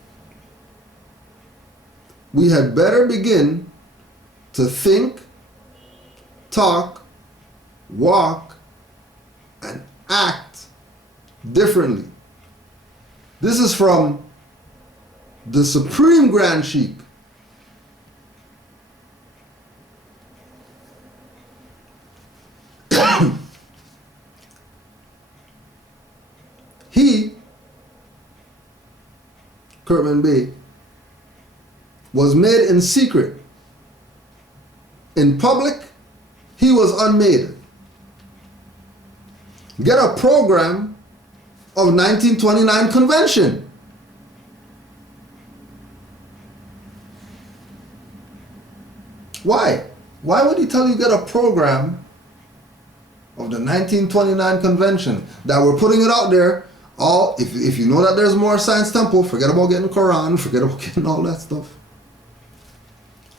we had better begin to think, talk, walk, and act differently. This is from the Supreme Grand Sheik. He, Kurtman Bey, was made in secret. In public, he was unmade. Get a program of 1929 convention. Why? Why would he tell you get a program of the 1929 convention that we're putting it out there? All if you know that there's more Science Temple, forget about getting Quran, forget about getting all that stuff.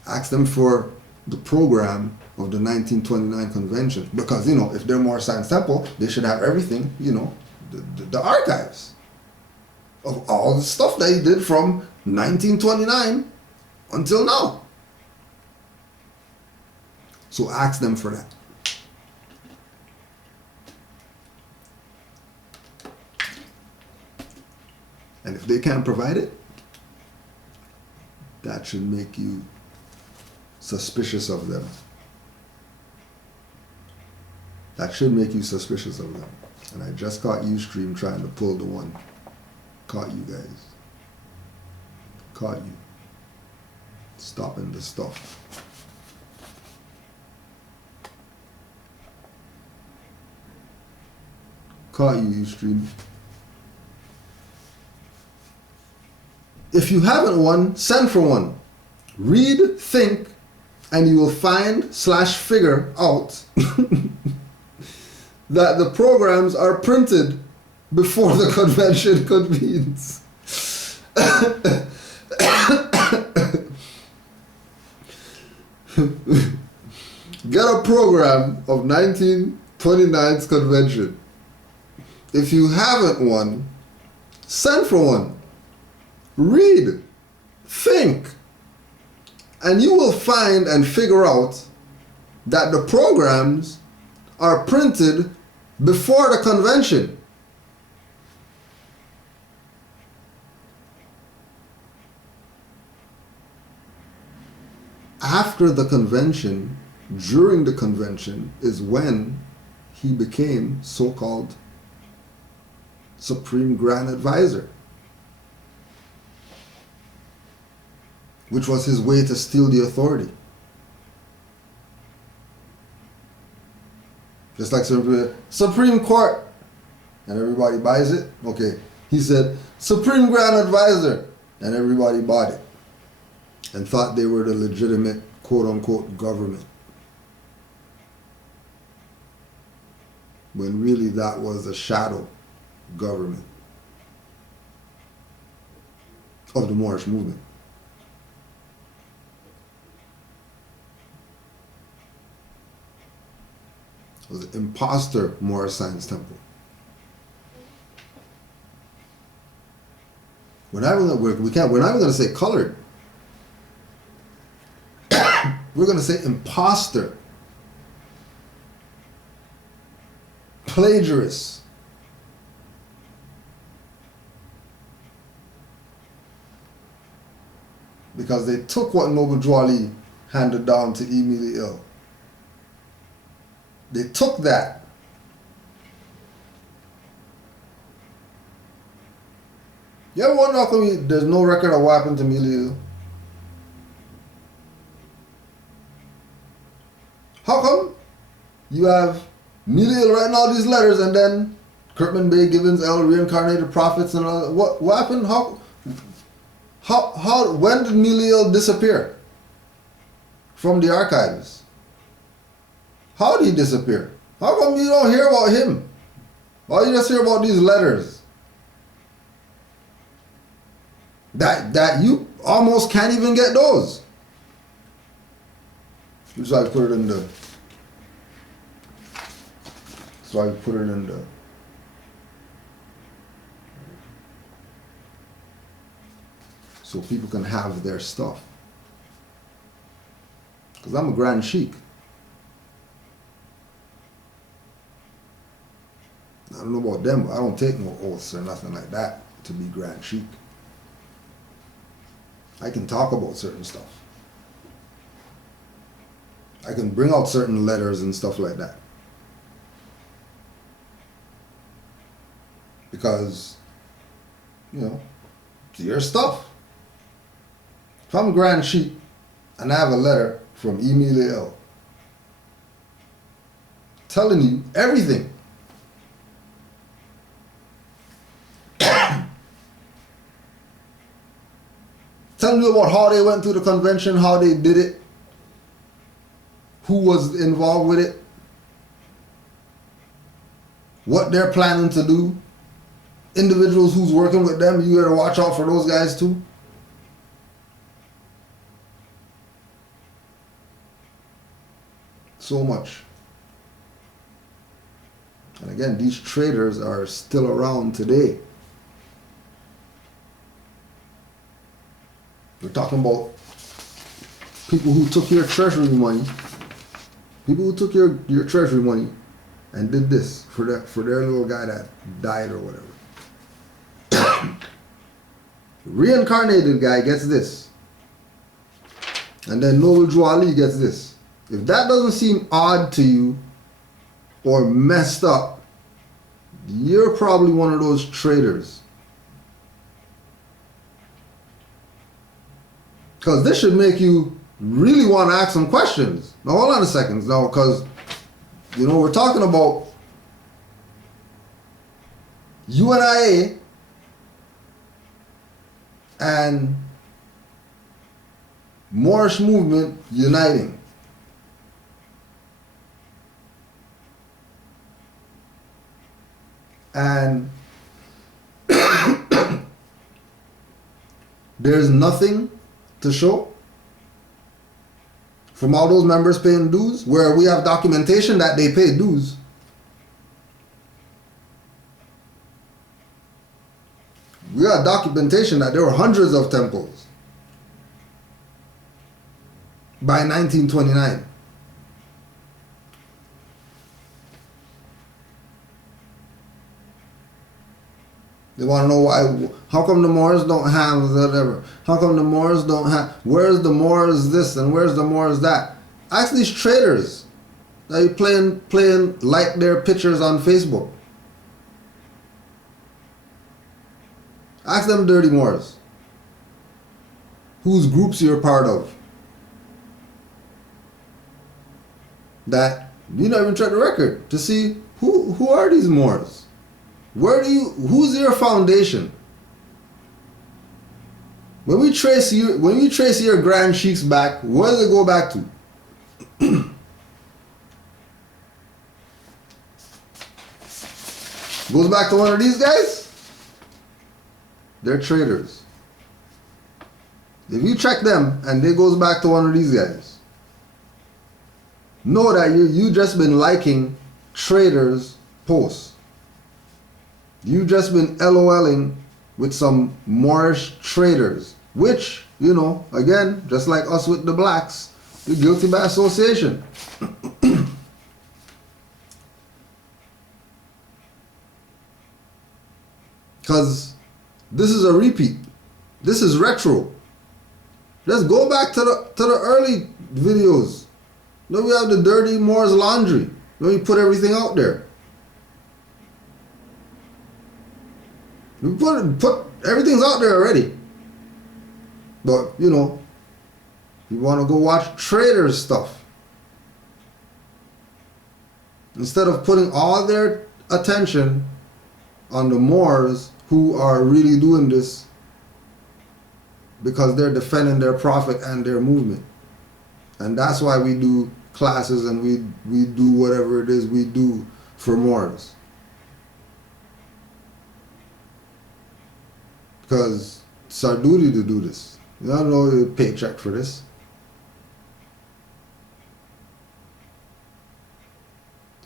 Ask them for the program of the 1929 convention, because you know if they're more Science Temple, they should have everything, you know, the archives of all the stuff that he did from 1929 until now. So ask them for that. And if they can't provide it, that should make you suspicious of them. That should make you suspicious of them. And I just caught Ustream trying to pull the one. Caught you guys. Caught you. Stopping the stuff. Caught you, Ustream. If you haven't one, send for one. Read, think, and you will find/figure out that the programs are printed before the convention convenes. Get a program of 1929's convention. If you haven't one, send for one. Read, think, and you will find and figure out that the programs are printed before the convention. After the convention, during the convention, is when he became so-called Supreme Grand Advisor, which was his way to steal the authority. Just like Supreme Court, and everybody buys it. Okay, he said Supreme Grand Advisor, and everybody bought it and thought they were the legitimate quote-unquote government, when really that was a shadow government of the Moorish movement. It was an imposter Moorish Science Temple. We're not going to say colored. We're going to say imposter, plagiarist, because they took what Noble Drew Ali handed down to Emile Ill. They took that. You ever wonder how come there's no record of what happened to Emile Ill? How come you have Emile Ill writing all these letters and then Kirkman Bay, Gibbons, L, reincarnated prophets and all that? What happened? When did Emile Ill disappear from the archives? How did he disappear? How come you don't hear about him? Why you just hear about these letters that you almost can't even get those? That's why I put it in the. That's why I put it in the. So people can have their stuff. Because I'm a Grand Sheik. I don't know about them, but I don't take no oaths or nothing like that to be Grand Sheik. I can talk about certain stuff. I can bring out certain letters and stuff like that. Because, you know, it's your stuff. If I'm Grand Sheik and I have a letter from Emile Ill telling you everything, telling you about how they went through the convention, how they did it, who was involved with it, what they're planning to do, individuals who's working with them, you gotta watch out for those guys too. So much. And again, these traitors are still around today. We're talking about people who took your treasury money, people who took your treasury money and did this for their little guy that died or whatever. Reincarnated guy gets this. And then Noble Drew Ali gets this. If that doesn't seem odd to you or messed up, you're probably one of those traitors. Because this should make you really want to ask some questions. Now, hold on a second. Now, because, you know, we're talking about UNIA and Moorish Movement uniting. And there's nothing to show from all those members paying dues, where we have documentation that they paid dues. We got documentation that there were hundreds of temples by 1929. They want to know why. How come the Moors don't have whatever? How come the Moors don't have? Where's the Moors this and where's the Moors that? Ask these traitors that you playing like their pictures on Facebook. Ask them dirty Moors. Whose groups you're part of. That you not even check the record to see who are these Moors. Who's your foundation? When you trace your grand sheiks back, where does it go back to? Goes back to one of these guys? They're traitors. If you check them and it goes back to one of these guys, know that you just been liking traitors' posts. You've just been LOLing with some Moorish traitors, which, you know, again, just like us with the blacks, you're guilty by association. Because this is a repeat. This is retro. Let's go back to the early videos. Then we have the dirty Moors laundry. Then we put everything out there. We put everything's out there already. But, you know, you want to go watch Traitors stuff. Instead of putting all their attention on the Moors who are really doing this because they're defending their prophet and their movement. And that's why we do classes and we do whatever it is we do for Moors. Because it's our duty to do this. You don't know a paycheck for this.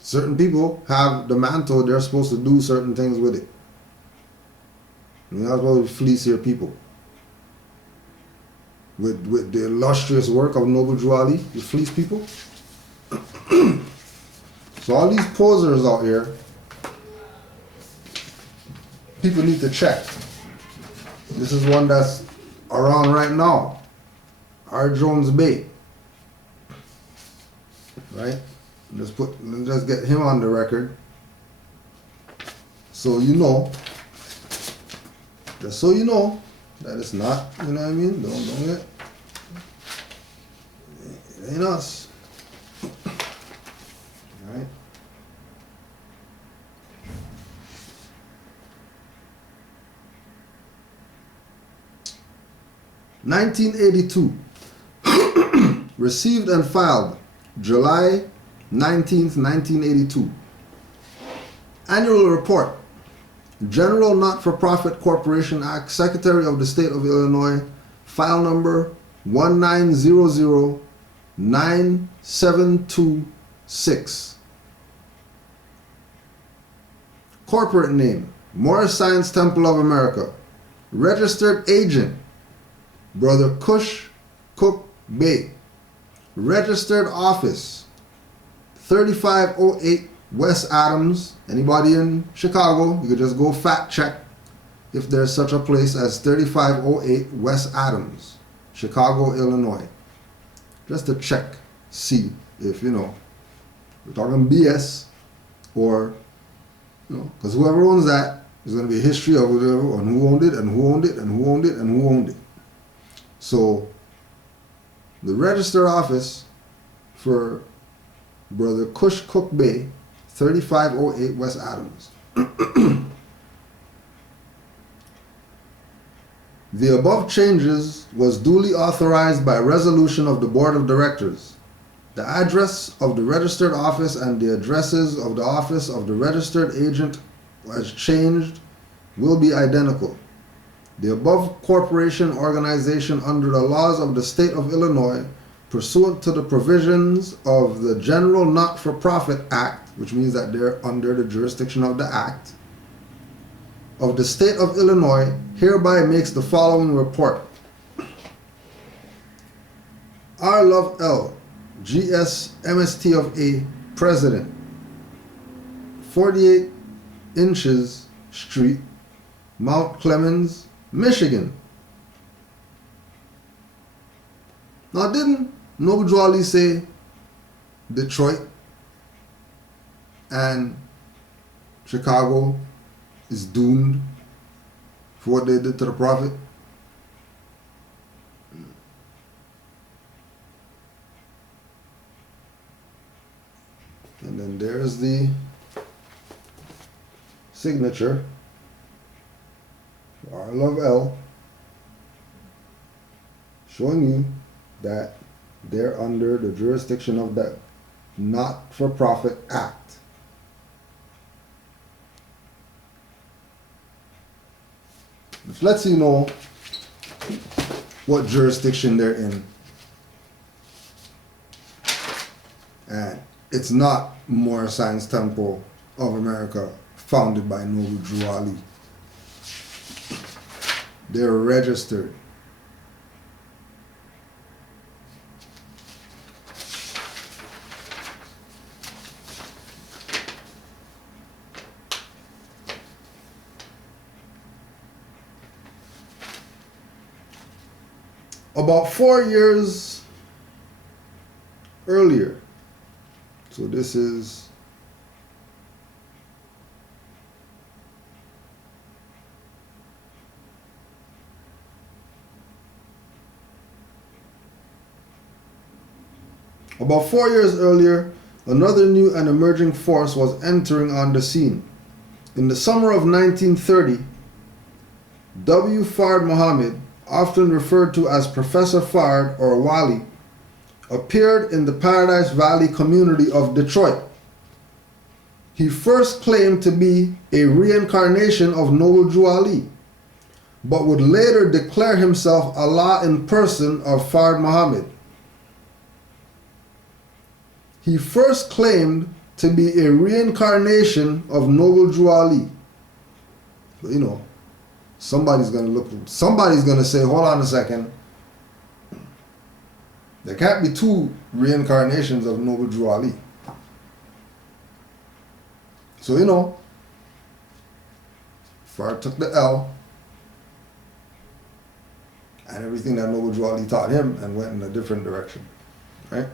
Certain people have the mantle, they're supposed to do certain things with it. You're not supposed to fleece your people. With the illustrious work of Noble Drew Ali, you fleece people. So all these posers out here, people need to check. This is one that's around right now. R. Jones Bay. Right? Let's just get him on the record. So you know. Just so you know that it's not, you know what I mean? Don't get. It ain't us. Alright? (1982) received and filed July 19th, 1982. Annual report. General Not-for-Profit Corporation Act, Secretary of the State of Illinois, file number 190097226. Corporate name, Moorish Science Temple of America. Registered agent, Brother Cush Cook Bay. Registered office, 3508 West Adams. Anybody in Chicago, you could just go fact check if there's such a place as 3508 West Adams, Chicago, Illinois. Just to check, see if, you know, we're talking BS or, you know, because whoever owns that, there's going to be a history of whatever, on who owned it and who owned it and who owned it and who owned it. So, the registered office for Brother Cush Cook Bay, 3508 West Adams. The above changes was duly authorized by resolution of the Board of Directors. The address of the registered office and the addresses of the office of the registered agent as changed will be identical. The above corporation organization under the laws of the state of Illinois, pursuant to the provisions of the General Not-for-Profit Act, which means that they're under the jurisdiction of the Act, of the state of Illinois, hereby makes the following report. R. Love L., G.S. MST of A., President, 48 Inches Street, Mount Clemens, Michigan. Now, didn't Noble Drew Ali say Detroit and Chicago is doomed for what they did to the Prophet? And then there's the signature for I Love L, showing you that they're under the jurisdiction of the Not-for-Profit Act. Which lets you know what jurisdiction they're in. And it's not Moorish Science Temple of America, founded by Noble Drew Ali. They're registered. About 4 years earlier, so this is about 4 years earlier, another new and emerging force was entering on the scene. In the summer of 1930, W. Fard Muhammad, often referred to as Professor Fard or Wali, appeared in the Paradise Valley community of Detroit. He first claimed to be a reincarnation of Noble Drew Ali, but would later declare himself Allah in person of Fard Muhammad. He first claimed to be a reincarnation of Noble Drew Ali. But you know, somebody's gonna say, hold on a second. There can't be two reincarnations of Noble Drew Ali. So, you know, Fard took the L and everything that Noble Drew Ali taught him and went in a different direction, right?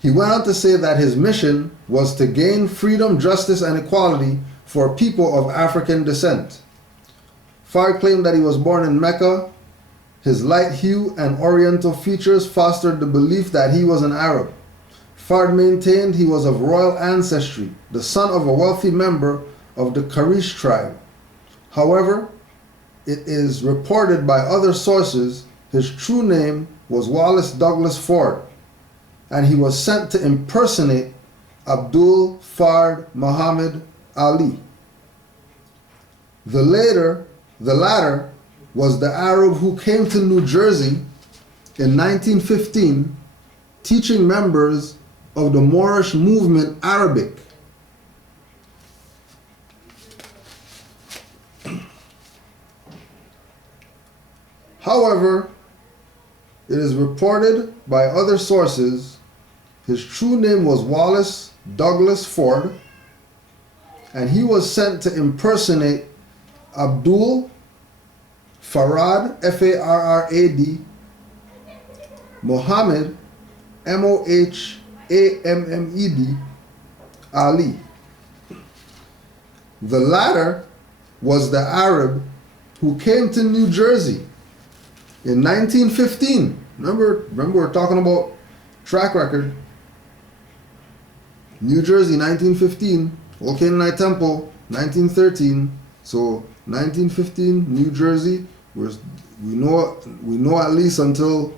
He went on to say that his mission was to gain freedom, justice, and equality for people of African descent. Fard claimed that he was born in Mecca. His light hue and oriental features fostered the belief that he was an Arab. Fard maintained he was of royal ancestry, the son of a wealthy member of the Karish tribe. However, it is reported by other sources his true name was Wallace Douglas Ford, and he was sent to impersonate Abdul Fard Muhammad Ali. The latter was the Arab who came to New Jersey in 1915 teaching members of the Moorish Movement Arabic. However, it is reported by other sources his true name was Wallace Douglas Ford, and he was sent to impersonate Abdul Farad, F-A-R-R-A-D, Muhammad, M-O-H-A-M-M-E-D, Ali. The latter was the Arab who came to New Jersey in 1915. Remember we're talking about track record. New Jersey, 1915. Old Canaanite Temple, 1913. So 1915, New Jersey. We know at least until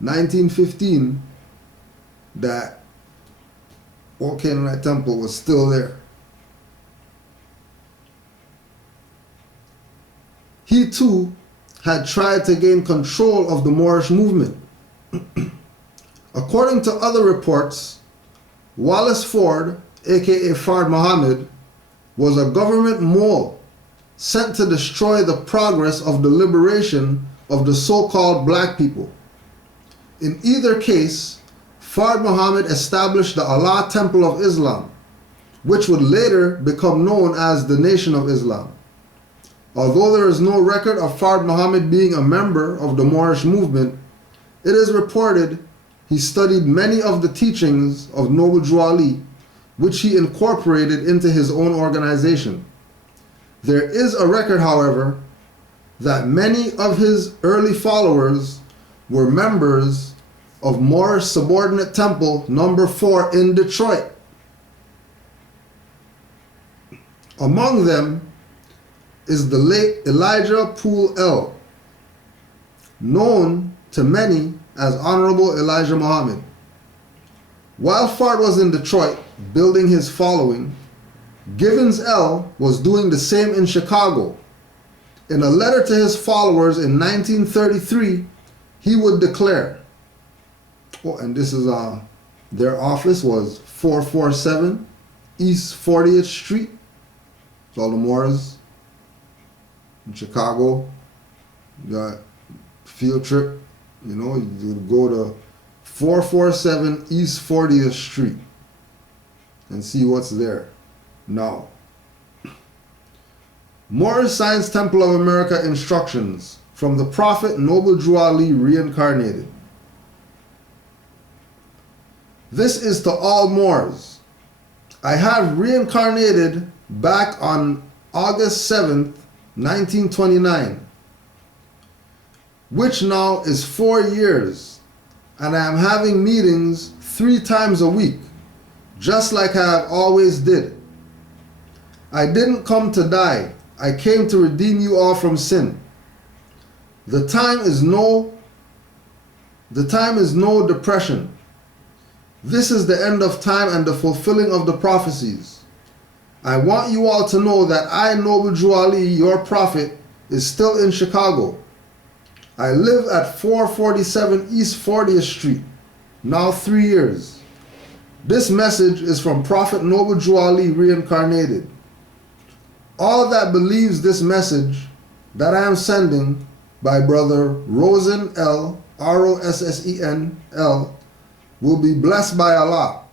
1915 that Old Canaanite Temple was still there. He too had tried to gain control of the Moorish movement. According to other reports, Wallace Ford, aka Fard Muhammad, was a government mole sent to destroy the progress of the liberation of the so-called black people. In either case, Fard Muhammad established the Allah Temple of Islam, which would later become known as the Nation of Islam. Although there is no record of Fard Muhammad being a member of the Moorish movement, it is reported he studied many of the teachings of Noble Drew Ali, which he incorporated into his own organization. There is a record, however, that many of his early followers were members of Moorish Subordinate Temple number 4 in Detroit. Among them is the late Elijah Poole L., known to many as Honorable Elijah Muhammad. While Fard was in Detroit building his following, Givens L. was doing the same in Chicago. In a letter to his followers in 1933, he would declare, oh, and this is their office was 447 East 40th Street. It's all the Moors in Chicago. You got field trip, you know, you go to 447 East 40th Street and see what's there now. Moorish Science Temple of America instructions from the Prophet Noble Drew Ali reincarnated. This is to all Moors. I have reincarnated back on August 7th, 1929, which now is 4 years, and I am having meetings 3 times a week, just like I have always did. I didn't come to die. I came to redeem you all from sin. The time is no depression. This is the end of time and the fulfilling of the prophecies. I want you all to know that I, Noble Drew Ali, your prophet, is still in Chicago. I live at 447 East 40th Street, now 3 years. This message is from Prophet Noble Drew Ali reincarnated. All that believes this message that I am sending by Brother Rosen L, Rossen L, will be blessed by Allah.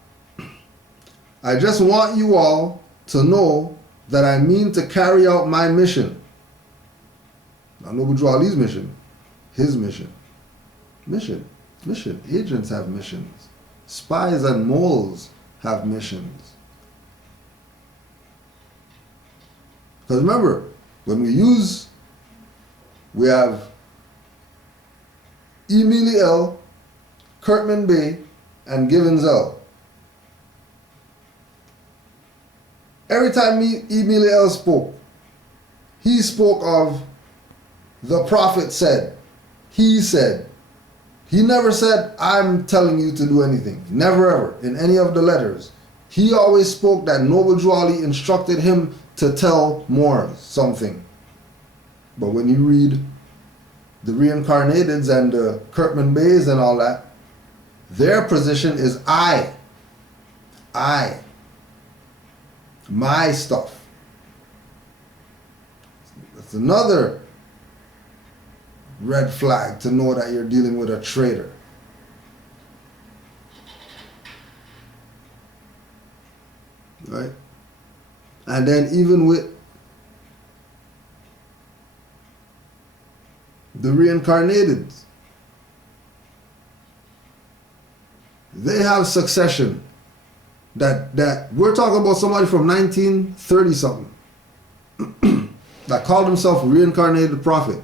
I just want you all to know that I mean to carry out my mission. Not Noble Drew Ali's mission, his mission. Mission. Agents have missions. Spies and moles have missions. Because remember, when we have Emily L., Kurtman Bay, and Givens L. Every time Emily L. spoke, he spoke of the prophet said, he said. He never said, I'm telling you to do anything. Never ever, in any of the letters. He always spoke that Noble Drew Ali instructed him to tell Moors something. But when you read the reincarnateds and the Kurtman Bays and all that, their position is I, my stuff. That's another red flag to know that you're dealing with a traitor. Right? And then even with the reincarnated, they have succession. That we're talking about somebody from 1930 something that called himself a reincarnated prophet.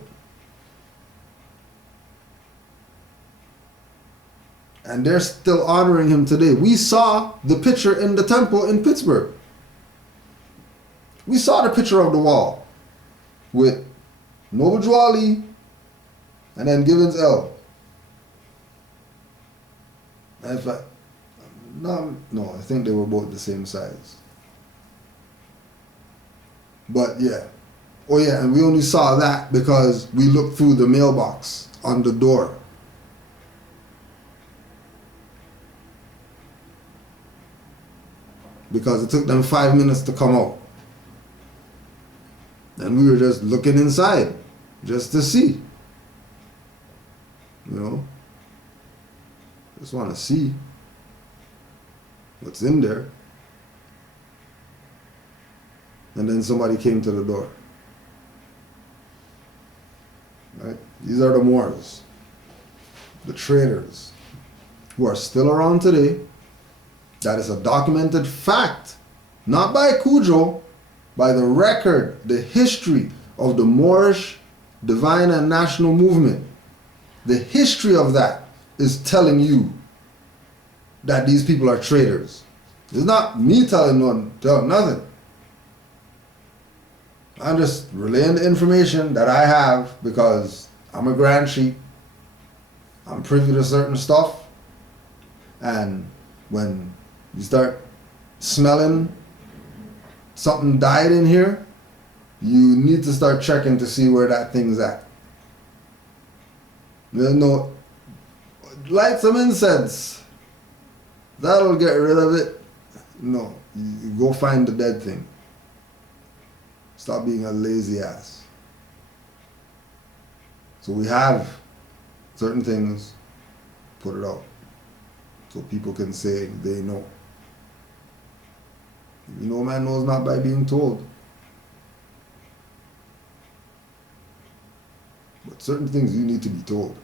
And they're still honoring him today. We saw the picture in the temple in Pittsburgh. We saw the picture of the wall with Noble Drew Ali and then Givens L. And it's like, no, I think they were both the same size. But yeah. Oh yeah, and we only saw that because we looked through the mailbox on the door. Because it took them 5 minutes to come out. And we were just looking inside, just to see. You know? Just want to see what's in there. and then somebody came to the door. Right? These are the Moors, the traitors, who are still around today. That is a documented fact, not by Cujo, by the record, the history of the Moorish Divine and National Movement. The history of that is telling you that these people are traitors. It's not me telling nothing. I'm just relaying the information that I have because I'm a grand sheep. I'm privy to certain stuff. And when you start smelling something died in here, you need to start checking to see where that thing's at. There's no, light some incense. That'll get rid of it. No, you go find the dead thing. Stop being a lazy ass. So we have certain things, put it out. So people can say they know. You know, man knows not by being told. But certain things you need to be told.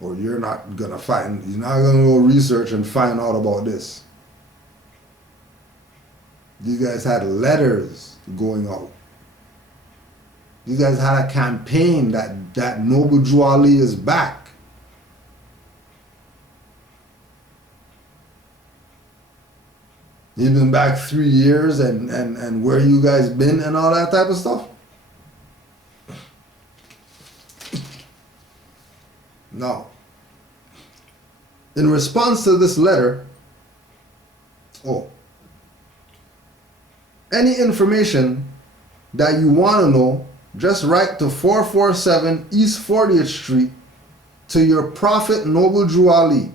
Or you're not not gonna go research and find out about this. These guys had letters going out. These guys had a campaign that Noble Drew Ali is back. He's been back 3 years and where you guys been and all that type of stuff. No. In response to this letter, any information that you want to know, just write to 447 East 40th Street to your Prophet Noble Drew Ali.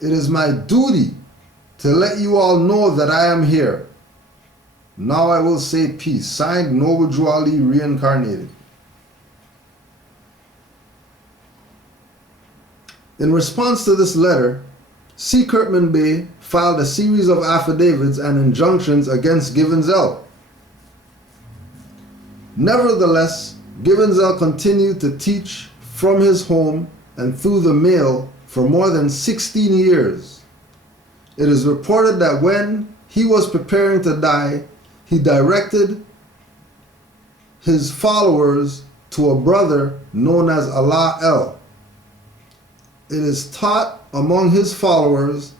It is my duty to let you all know that I am here. Now I will say peace. Signed, Noble Drew Ali reincarnated. In response to this letter, C. Kirkman Bey filed a series of affidavits and injunctions against Givensell. Nevertheless, Givensell continued to teach from his home and through the mail for more than 16 years. It is reported that when he was preparing to die, he directed his followers to a brother known as Allah El. It is taught among his followers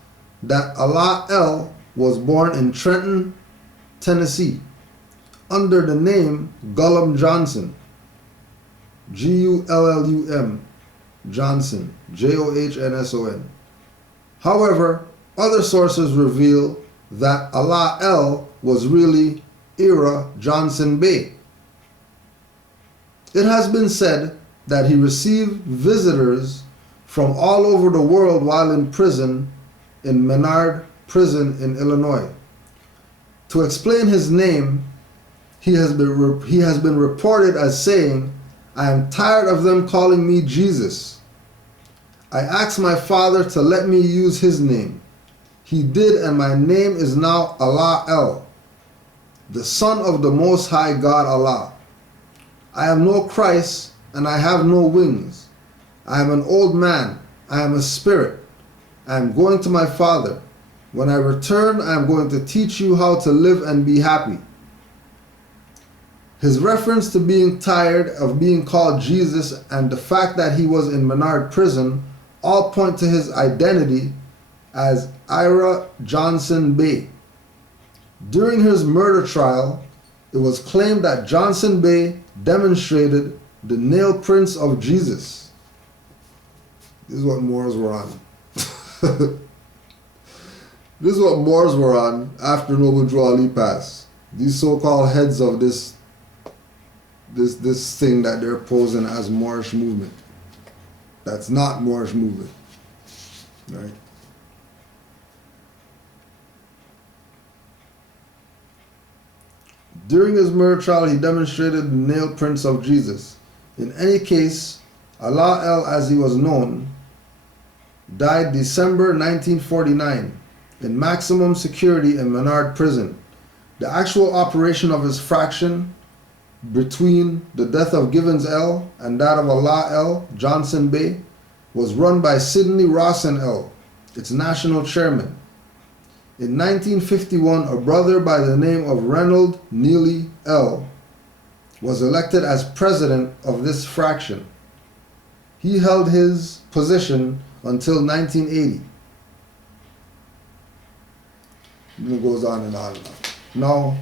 that Allah El was born in Trenton, Tennessee, under the name Gullum Johnson, Gullum Johnson, Johnson. However, other sources reveal that Allah El was really Ira Johnson Bey. It has been said that he received visitors from all over the world while in prison in Menard Prison in Illinois. To explain his name, he has been reported as saying, "I am tired of them calling me Jesus. I asked my father to let me use his name. He did, and my name is now Allah El, the Son of the Most High God Allah. I am no Christ, and I have no wings. I am an old man. I am a spirit. I am going to my Father. When I return, I am going to teach you how to live and be happy." His reference to being tired of being called Jesus and the fact that he was in Menard Prison all point to his identity as Ira Johnson Bey. During his murder trial, it was claimed that Johnson Bey demonstrated the nail prints of Jesus. This is what Moors were on. This is what Moors were on after Noble Drew Ali passed. These so-called heads of this thing that they're posing as Moorish Movement. That's not Moorish Movement. Right? During his murder trial, he demonstrated the nail prints of Jesus. In any case, Allah El, as he was known, died December 1949 in maximum security in Menard Prison. The actual operation of his fraction between the death of Givens L. and that of Allah L. Johnson Bay was run by Sidney Rawson L., its national chairman. In 1951, a brother by the name of Reynold Neely L. was elected as president of this fraction. He held his position until 1980. And it goes on and on and on. Now,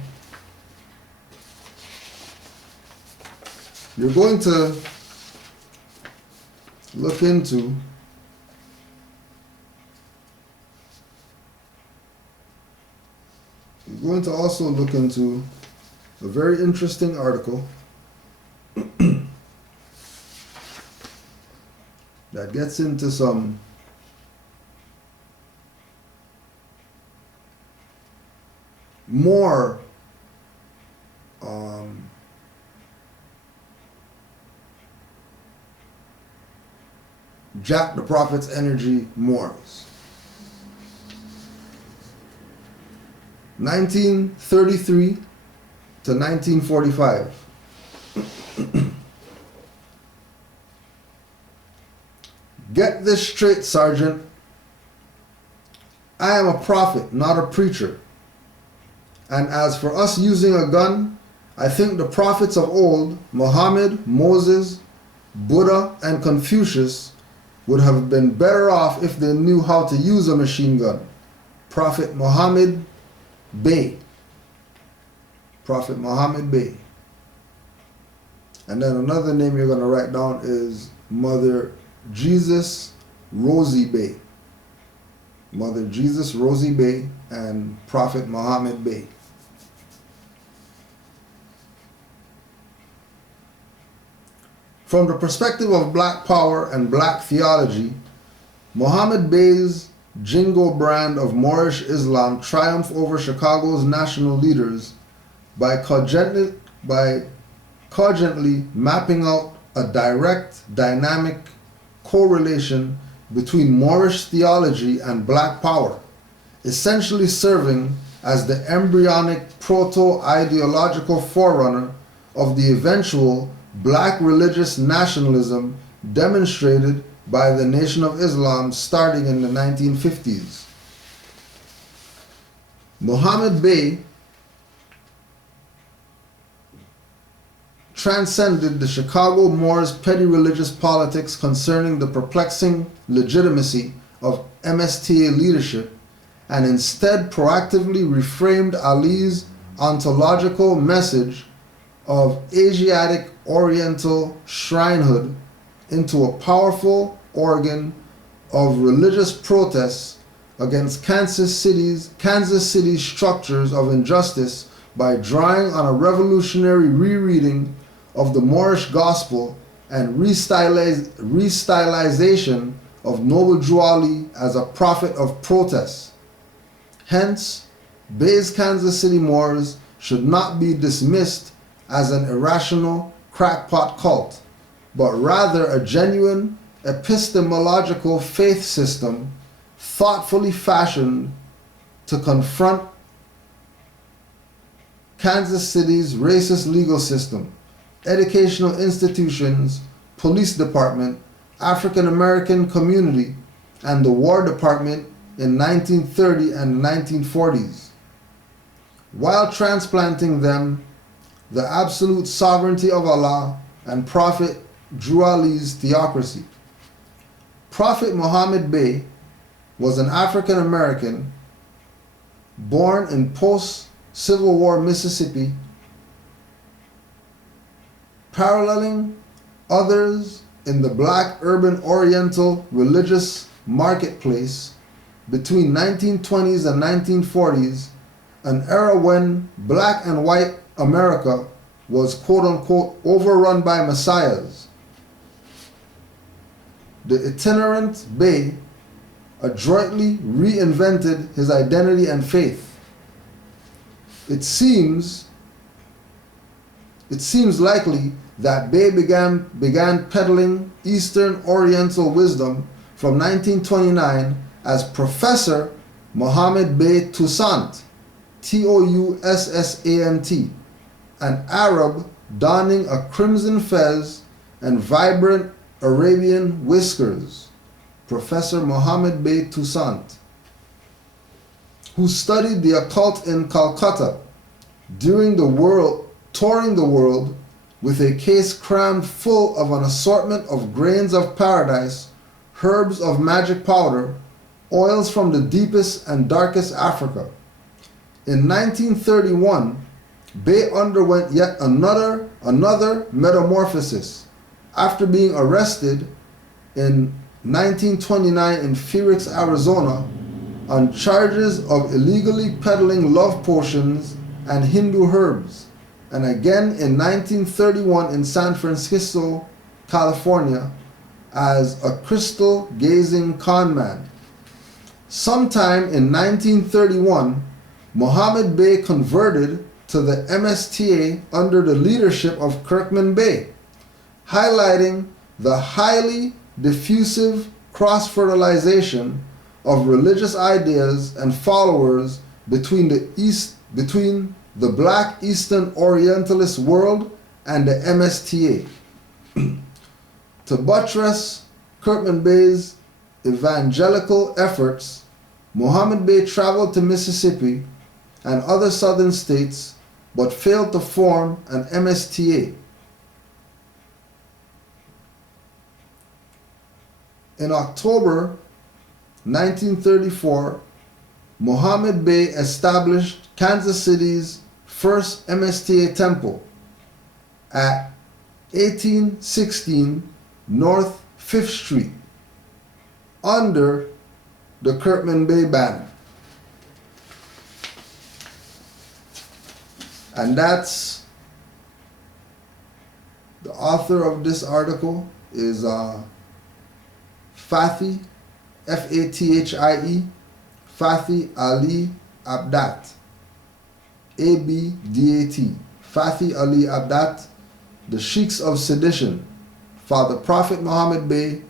you're going to look into also look into a very interesting article that gets into some more Jack the Prophet's energy Moors. 1933 to 1945. Get this straight, Sergeant. I am a prophet, not a preacher. And as for us using a gun, I think the prophets of old, Muhammad, Moses, Buddha, and Confucius, would have been better off if they knew how to use a machine gun. Prophet Muhammad Bey. Prophet Muhammad Bey. And then another name you're going to write down is Mother Jesus Rosie Bey. Mother Jesus Rosie Bey and Prophet Muhammad Bey. From the perspective of black power and black theology, Muhammad Bey's Jingo brand of Moorish Islam triumphed over Chicago's national leaders by cogently mapping out a direct, dynamic correlation between Moorish theology and black power, essentially serving as the embryonic proto-ideological forerunner of the eventual black religious nationalism demonstrated by the Nation of Islam starting in the 1950s. Muhammad Bey transcended the Chicago Moors' petty religious politics concerning the perplexing legitimacy of MSTA leadership and instead proactively reframed Ali's ontological message of Asiatic Oriental shrinehood into a powerful organ of religious protests against Kansas City's structures of injustice by drawing on a revolutionary rereading of the Moorish gospel and restylization of Noble Drew Ali as a prophet of protest. Hence, Bey's Kansas City Moors should not be dismissed as an irrational crackpot cult, but rather a genuine epistemological faith system thoughtfully fashioned to confront Kansas City's racist legal system, educational institutions, police department, African American community, and the War Department in 1930 and 1940s, while transplanting them the absolute sovereignty of Allah and Prophet Drew Ali's theocracy. Prophet Muhammad Bey was an African American born in post-Civil War Mississippi, paralleling others in the black urban Oriental religious marketplace between 1920s and 1940s, an era when black and white America was quote-unquote overrun by messiahs. The itinerant Bey adroitly reinvented his identity and faith. It seems likely that Bey began peddling Eastern Oriental wisdom from 1929 as Professor Muhammad Bey Toussaint Toussant, an Arab donning a crimson fez and vibrant Arabian whiskers, Professor Mohammed Bey Toussaint, who studied the occult in Calcutta touring the world with a case crammed full of an assortment of grains of paradise, herbs of magic powder, oils from the deepest and darkest Africa. In 1931, Bey underwent yet another metamorphosis after being arrested in 1929 in Phoenix, Arizona, on charges of illegally peddling love potions and Hindu herbs, and again in 1931 in San Francisco, California, as a crystal gazing con man. Sometime in 1931, Mohammed Bey converted to the MSTA under the leadership of Kirkman Bey, highlighting the highly diffusive cross-fertilization of religious ideas and followers between the Black Eastern Orientalist world and the MSTA. To buttress Kirkman Bey's evangelical efforts, Mohammed Bey traveled to Mississippi and other southern states, but failed to form an MSTA. In October 1934, Mohammed Bey established Kansas City's first MSTA temple at 1816 North 5th Street under the Kirkman Bey banner. And that's the author of this article is Fathi, Fathie, Fathi Ali Abdat, Abdat, Fathi Ali Abdat, the Sheikhs of Sedition, Father Prophet Muhammad Bey,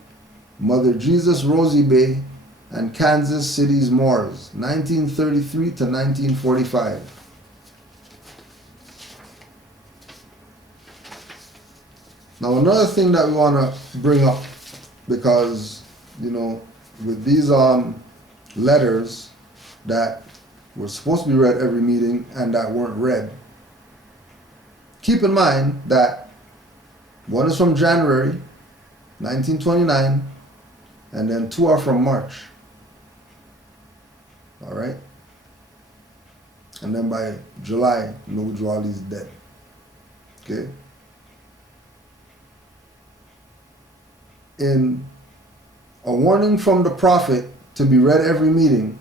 Mother Jesus Rosie Bey, and Kansas City's Moors, 1933 to 1945. Now another thing that we want to bring up, because, you know, with these letters that were supposed to be read every meeting and that weren't read, keep in mind that one is from January 1929 and then two are from March. All right? And then by July, Noble Drew Ali is dead. Okay? In a warning from the Prophet to be read every meeting,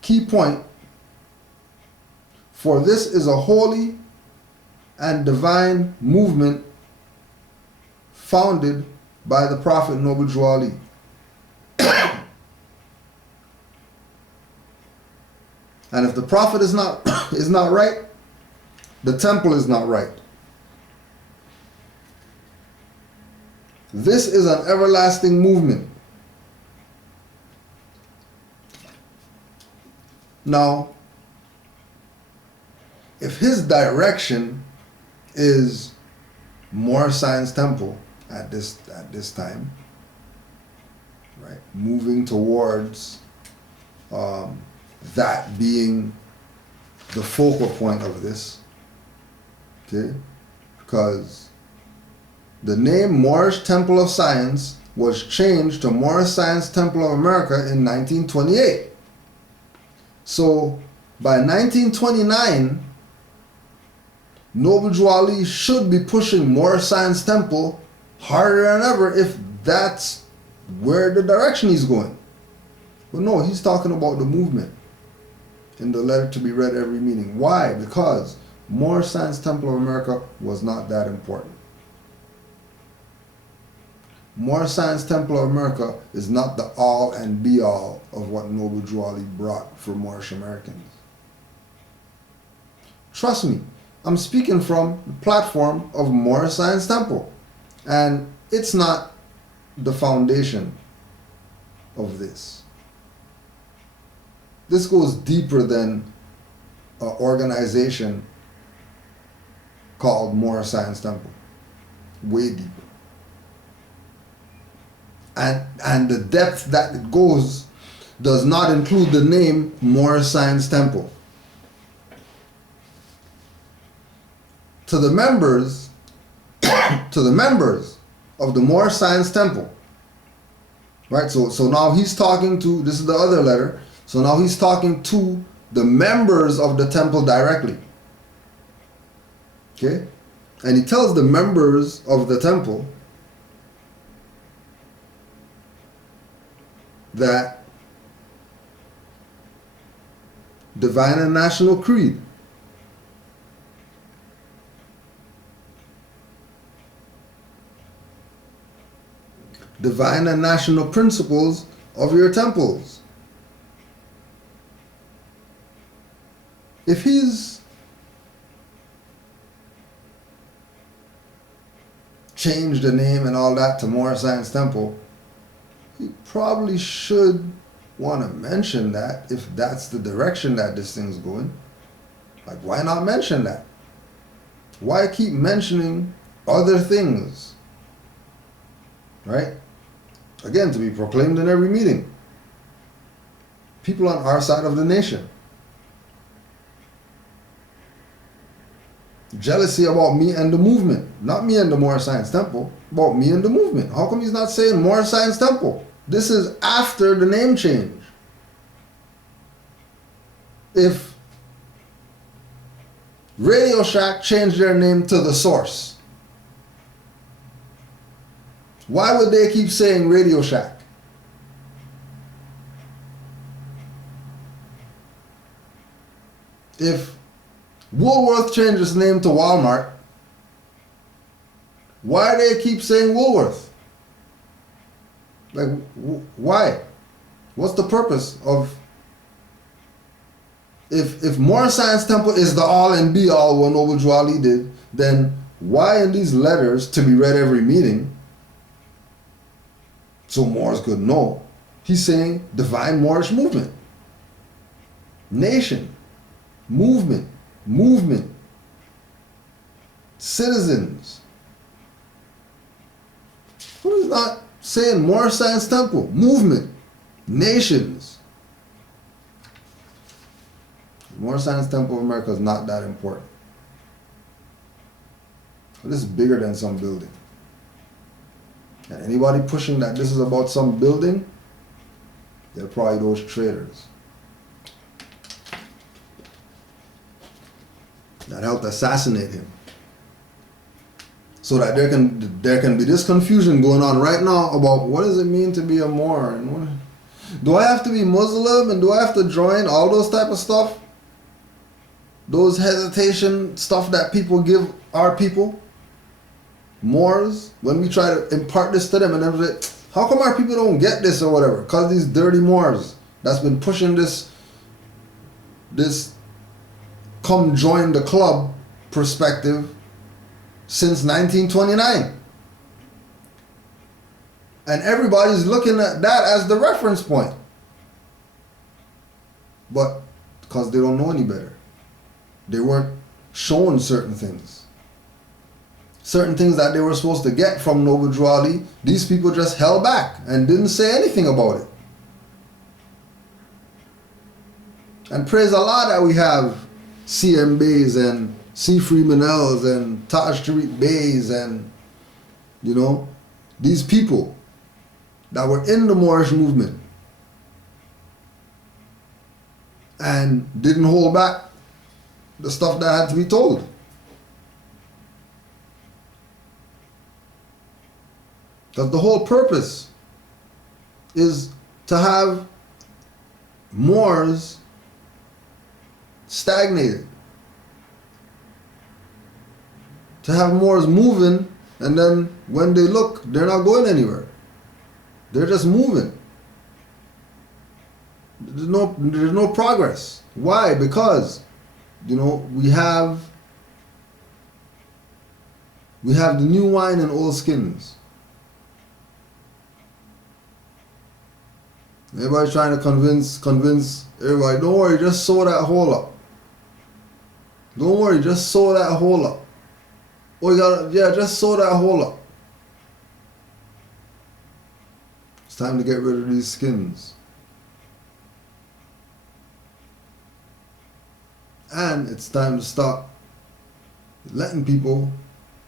key point, for this is a holy and divine movement founded by the Prophet Noble Drew Ali. And if the Prophet is not right, the temple is not right. This is an everlasting movement. Now, if his direction is Moorish Science Temple at this time, right, moving towards that being the focal point of this, okay, because the name Moorish Temple of Science was changed to Moorish Science Temple of America in 1928. So by 1929, Noble Drew Ali should be pushing Moorish Science Temple harder than ever if that's where the direction he's going. But no, he's talking about the movement in the letter to be read every meeting. Why? Because Moorish Science Temple of America was not that important. Moorish Science Temple of America is not the all and be all of what Noble Drew Ali brought for Moorish Americans. Trust me, I'm speaking from the platform of Moorish Science Temple, and it's not the foundation of this. This goes deeper than an organization called Moorish Science Temple. Way deeper. And the depth that it goes does not include the name Moorish Science Temple. To the members of the Moorish Science Temple, right? So now he's talking to, this is the other letter, so now he's talking to the members of the temple directly. Okay? And he tells the members of the temple that Divine and National Creed divine and national principles of your temples. If he's changed the name and all that to Moorish Science Temple, he probably should want to mention that if that's the direction that this thing's going. Like, why not mention that? Why keep mentioning other things? Right? Again, to be proclaimed in every meeting. People on our side of the nation. Jealousy about me and the movement. Not me and the Moorish Science Temple. About me and the movement. How come he's not saying Moorish Science Temple? This is after the name change. If Radio Shack changed their name to The Source, why would they keep saying Radio Shack? If Woolworth changed its name to Walmart, why do they keep saying Woolworth? Like, why? What's the purpose of... If Moorish Science Temple is the all and be all what Noble Drew Ali did, then why in these letters to be read every meeting, so Moors could know, he's saying Divine Moorish Movement, nation, movement, citizens. Who is not saying Moorish Science Temple, movement, nations? Moorish Science Temple of America is not that important. This is bigger than some building. And anybody pushing that this is about some building, they're probably those traitors that helped assassinate him. So that there can be this confusion going on right now about what does it mean to be a Moor, and what, do I have to be Muslim, and do I have to join all those type of stuff, those hesitation stuff that people give our people, Moors, when we try to impart this to them, and everything. How come our people don't get this or whatever? Because these dirty Moors that's been pushing this come join the club perspective since 1929. And everybody's looking at that as the reference point. But because they don't know any better. They weren't shown certain things. Certain things that they were supposed to get from Noble Drew Ali, these people just held back and didn't say anything about it. And praise Allah that we have CM Bays and C. Freeman Els and Taj Tariq Bays and, you know, these people that were in the Moorish movement and didn't hold back the stuff that had to be told. Because the whole purpose is to have Moors stagnated. To have Moors moving, and then when they look, they're not going anywhere. They're just moving. There's no progress. Why? Because, you know, we have the new wine in old skins. Everybody's trying to convince everybody, don't worry, just sew that hole up. Don't worry, just sew that hole up. Oh, you gotta, yeah, just sew that hole up. It's time to get rid of these skins. And it's time to stop letting people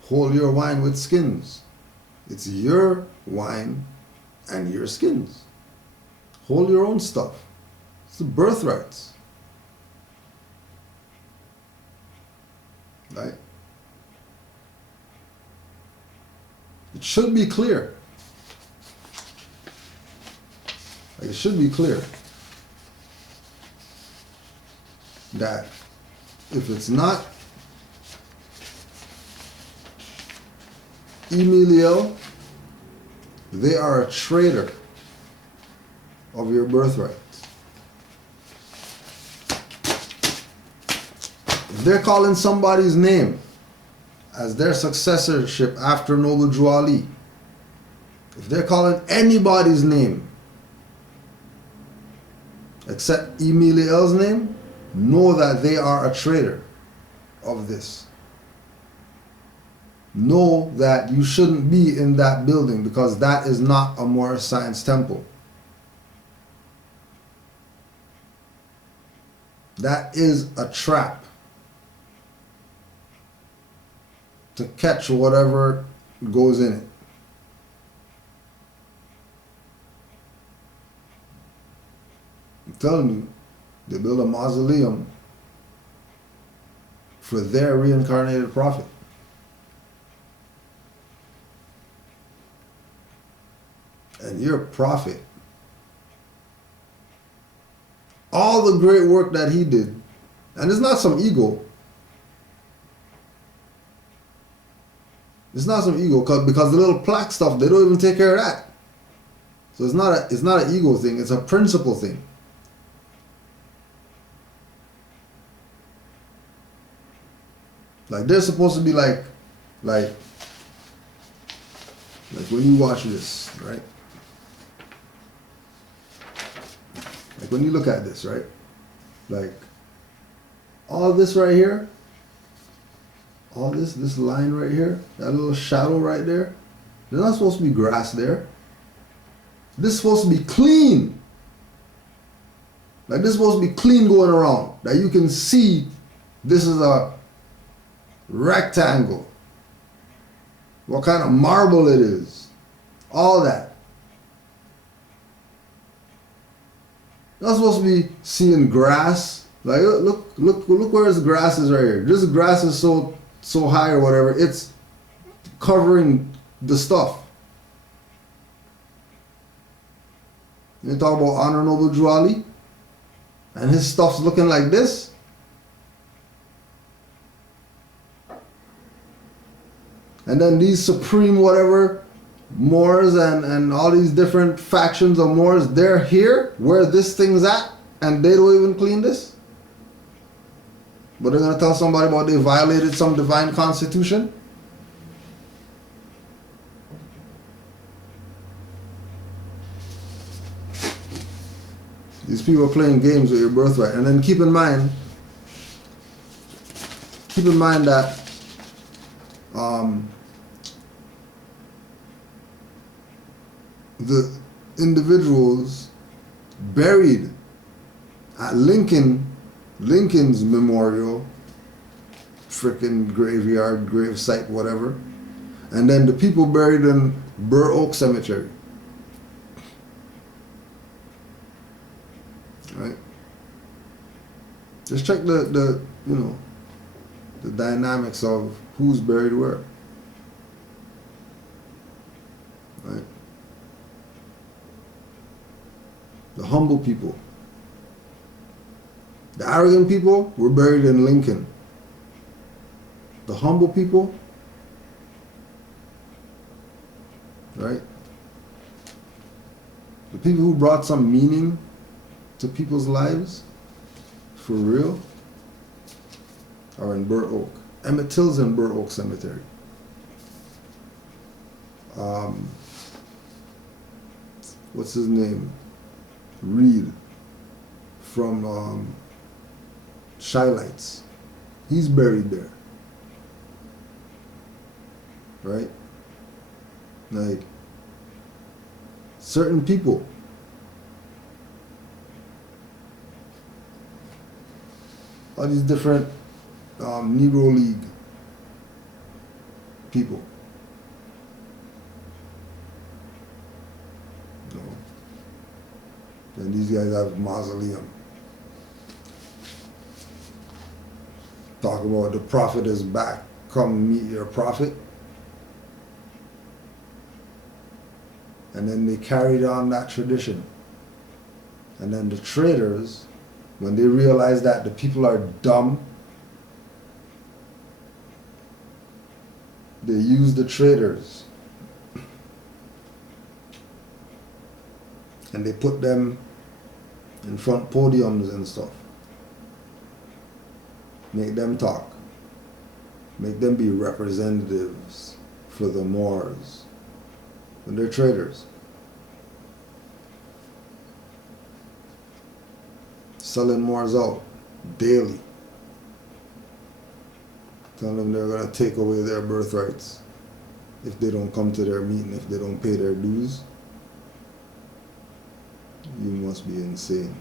hold your wine with skins. It's your wine and your skins. Hold your own stuff. It's the birthrights. Right? It should be clear. Like, it should be clear that if it's not Emilio, they are a traitor of your birthright. If they're calling somebody's name as their successorship after Noble Drew Ali, if they're calling anybody's name except Emilio's name, know that they are a traitor of this. Know that you shouldn't be in that building because that is not a Moorish Science Temple. That is a trap to catch whatever goes in it. I'm telling you, they build a mausoleum for their reincarnated prophet. And your prophet, all the great work that he did, and it's not some ego. It's not some ego because the little plaque stuff, they don't even take care of that. So it's not an ego thing, it's a principle thing. Like they're supposed to be like when you watch this, right? Like when you look at this, right? Like all this right here, all this line right here, that little shadow right there, there's not supposed to be grass there. This is supposed to be clean. Like this is supposed to be clean going around. That you can see this is a rectangle. What kind of marble it is. All that. You're not supposed to be seeing grass. Like look where this grass is right here. This grass is so high or whatever, it's covering the stuff. You talk about Honor Noble Drew Ali, and his stuff's looking like this. And then these supreme whatever Moors and all these different factions of Moors, they're here where this thing's at, and they don't even clean this. But they're gonna tell somebody about they violated some divine constitution. These people are playing games with your birthright. And then keep in mind that the individuals buried at Lincoln's memorial, frickin' graveyard, grave site, whatever, and then the people buried in Burr Oak Cemetery. Right? Just check the dynamics of who's buried where. Right? The humble people. The arrogant people were buried in Lincoln. The humble people, right? The people who brought some meaning to people's lives, for real, are in Burr Oak. Emmett Till's in Burr Oak Cemetery. What's his name? Reed from Shylights. He's buried there. Right? Like, certain people all these different Negro League people. You know, and these guys have mausoleum. Talk about the prophet is back. Come meet your prophet. And then they carried on that tradition. And then the traitors, when they realize that the people are dumb, they use the traitors and they put them in front podiums and stuff. Make them talk. Make them be representatives for the Moors. And they're traitors. Selling Moors out daily. Telling them they're going to take away their birthrights if they don't come to their meeting, if they don't pay their dues. You must be insane.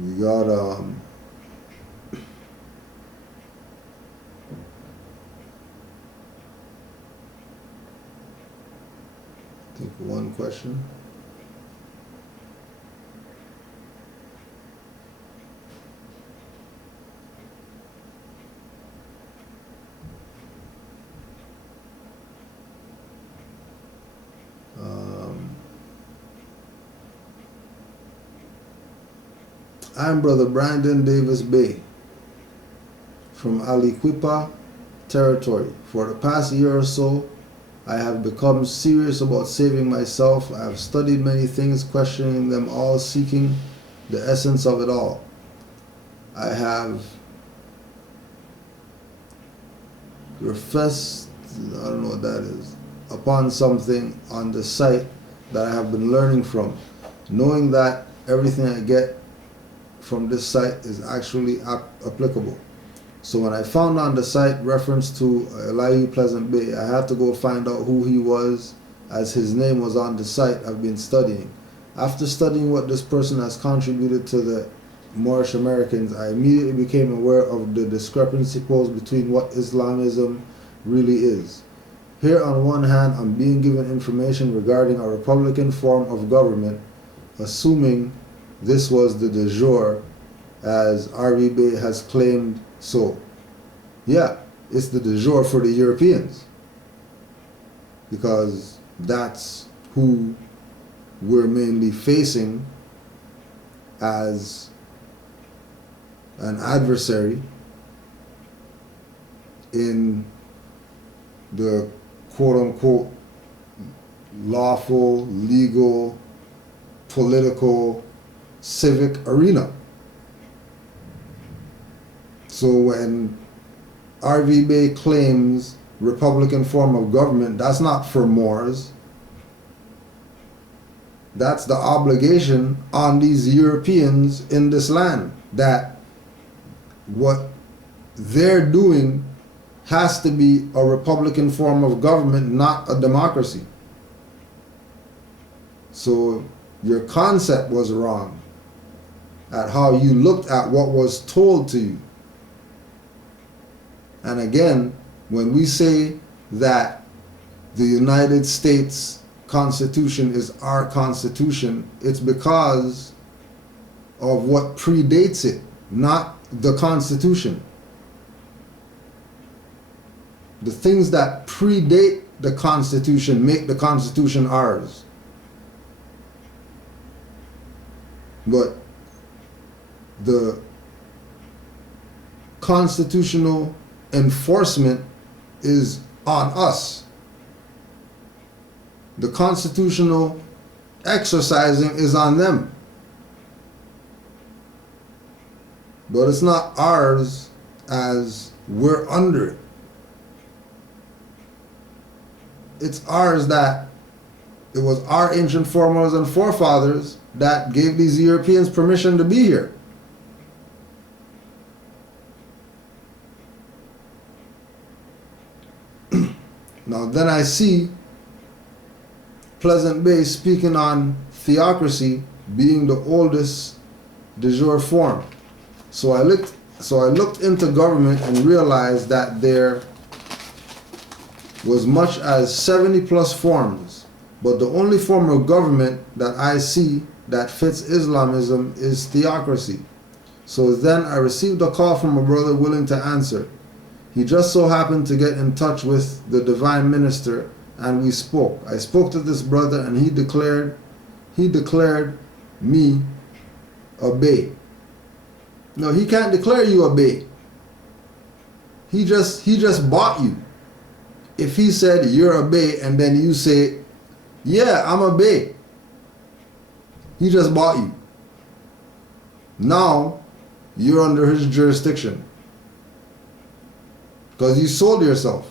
We got I think one question. I'm Brother Brandon Davis Bay from Aliquippa territory. For the past year or so, I have become serious about saving myself. I have studied many things, questioning them all, seeking the essence of it all. I have refessed, I don't know what that is, upon something on the site that I have been learning from, knowing that everything I get from this site is actually applicable. So when I found on the site reference to Elihu Pleasant Bay, I had to go find out who he was, as his name was on the site I've been studying. After studying what this person has contributed to the Moorish Americans, I immediately became aware of the discrepancy posed between what Islamism really is. Here on one hand, I'm being given information regarding a Republican form of government, assuming this was the de jure, as R.V. Bay has claimed so. Yeah, it's the de jure for the Europeans, because that's who we're mainly facing as an adversary in the quote-unquote lawful, legal, political, civic arena. So when R.V. Bay claims Republican form of government, that's not for Moors. That's the obligation on these Europeans in this land, that what they're doing has to be a Republican form of government, not a democracy. So your concept was wrong at how you looked at what was told to you. And again, when we say that the United States Constitution is our Constitution, it's because of what predates it, not the Constitution. The things that predate the Constitution make the Constitution ours. But the constitutional enforcement is on us. The constitutional exercising is on them. But it's not ours, as we're under it. It's ours that it was our ancient foremothers and forefathers that gave these Europeans permission to be here. Now then I see Pleasant Bay speaking on theocracy being the oldest de jure form. So I looked into government and realized that there was much as 70 plus forms, but the only form of government that I see that fits Islamism is theocracy. So then I received a call from a brother willing to answer. He just so happened to get in touch with the divine minister, and we spoke. I spoke to this brother, and he declared me a bey. No, he can't declare you a bey. He just bought you. If he said you're a bey and then you say, yeah, I'm a bey, he just bought you. Now you're under his jurisdiction because you sold yourself.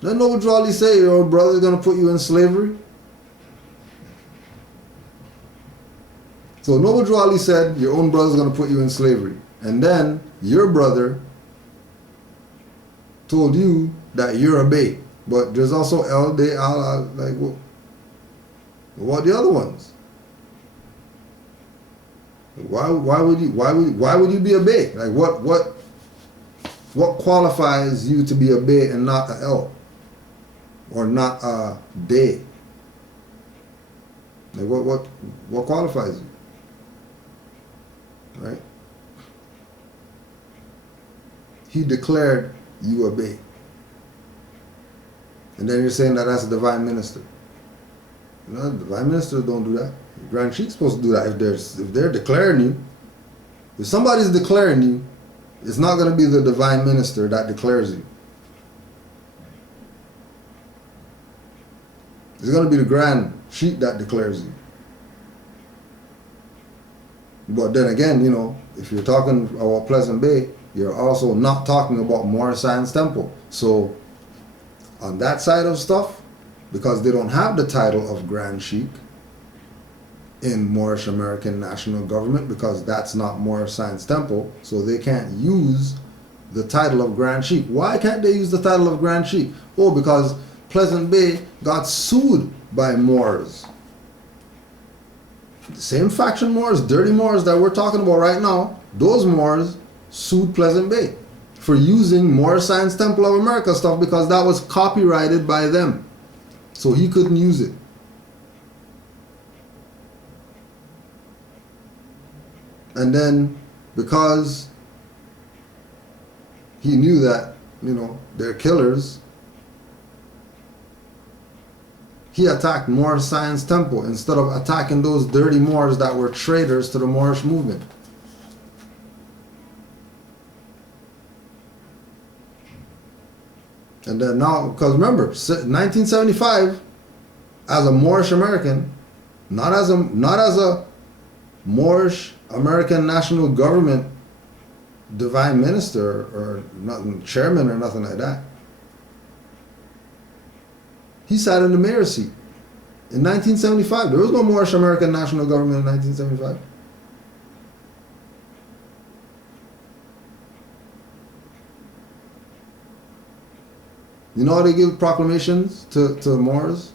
Then Noble Drawley say your brother's gonna put you in slavery. So Noble Drawley said your own brother's gonna put you in slavery, and then your brother told you that you're a bey. But there's also El De Al, like what the other ones? Why would you be a bey? Like what qualifies you to be a bey and not a El? Or not a De? Like what qualifies you? Right? He declared you a bey. And then you're saying that that's a divine minister. No, divine ministers don't do that. The Grand Sheik's supposed to do that if they're declaring you. If somebody's declaring you, it's not going to be the divine minister that declares you. It's going to be the Grand Sheik that declares you. But then again, you know, if you're talking about Pleasant Bay, you're also not talking about Moorish Science Temple. So on that side of stuff, because they don't have the title of Grand Sheik in Moorish American National Government, because that's not Moorish Science Temple, so they can't use the title of Grand Sheik. Why can't they use the title of Grand Sheik? Oh, because Pleasant Bay got sued by Moors. The same faction Moors, dirty Moors that we're talking about right now, those Moors sued Pleasant Bay for using Moorish Science Temple of America stuff because that was copyrighted by them. So he couldn't use it. And then because he knew that, you know, they're killers, he attacked Moorish Science Temple instead of attacking those dirty Moors that were traitors to the Moorish movement. And then now, because remember, 1975, as a Moorish American, not as a Moorish American National Government divine minister or nothing, chairman or nothing like that. He sat in the mayor's seat in 1975. There was no Moorish American National Government in 1975. You know how they give proclamations to Moors?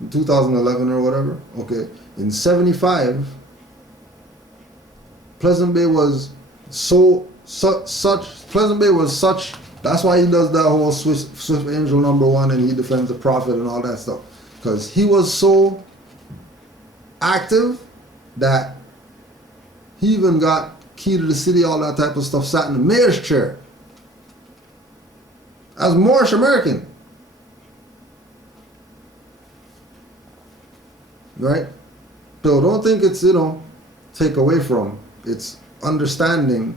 In 2011 or whatever? Okay. In 75, Pleasant Bay was Pleasant Bay was such, that's why he does that whole Swift Angel #1 and he defends the prophet and all that stuff. Because he was so active that he even got key to the city, all that type of stuff, sat in the mayor's chair. As Moorish American. Right? So don't think it's, you know, take away from. It's understanding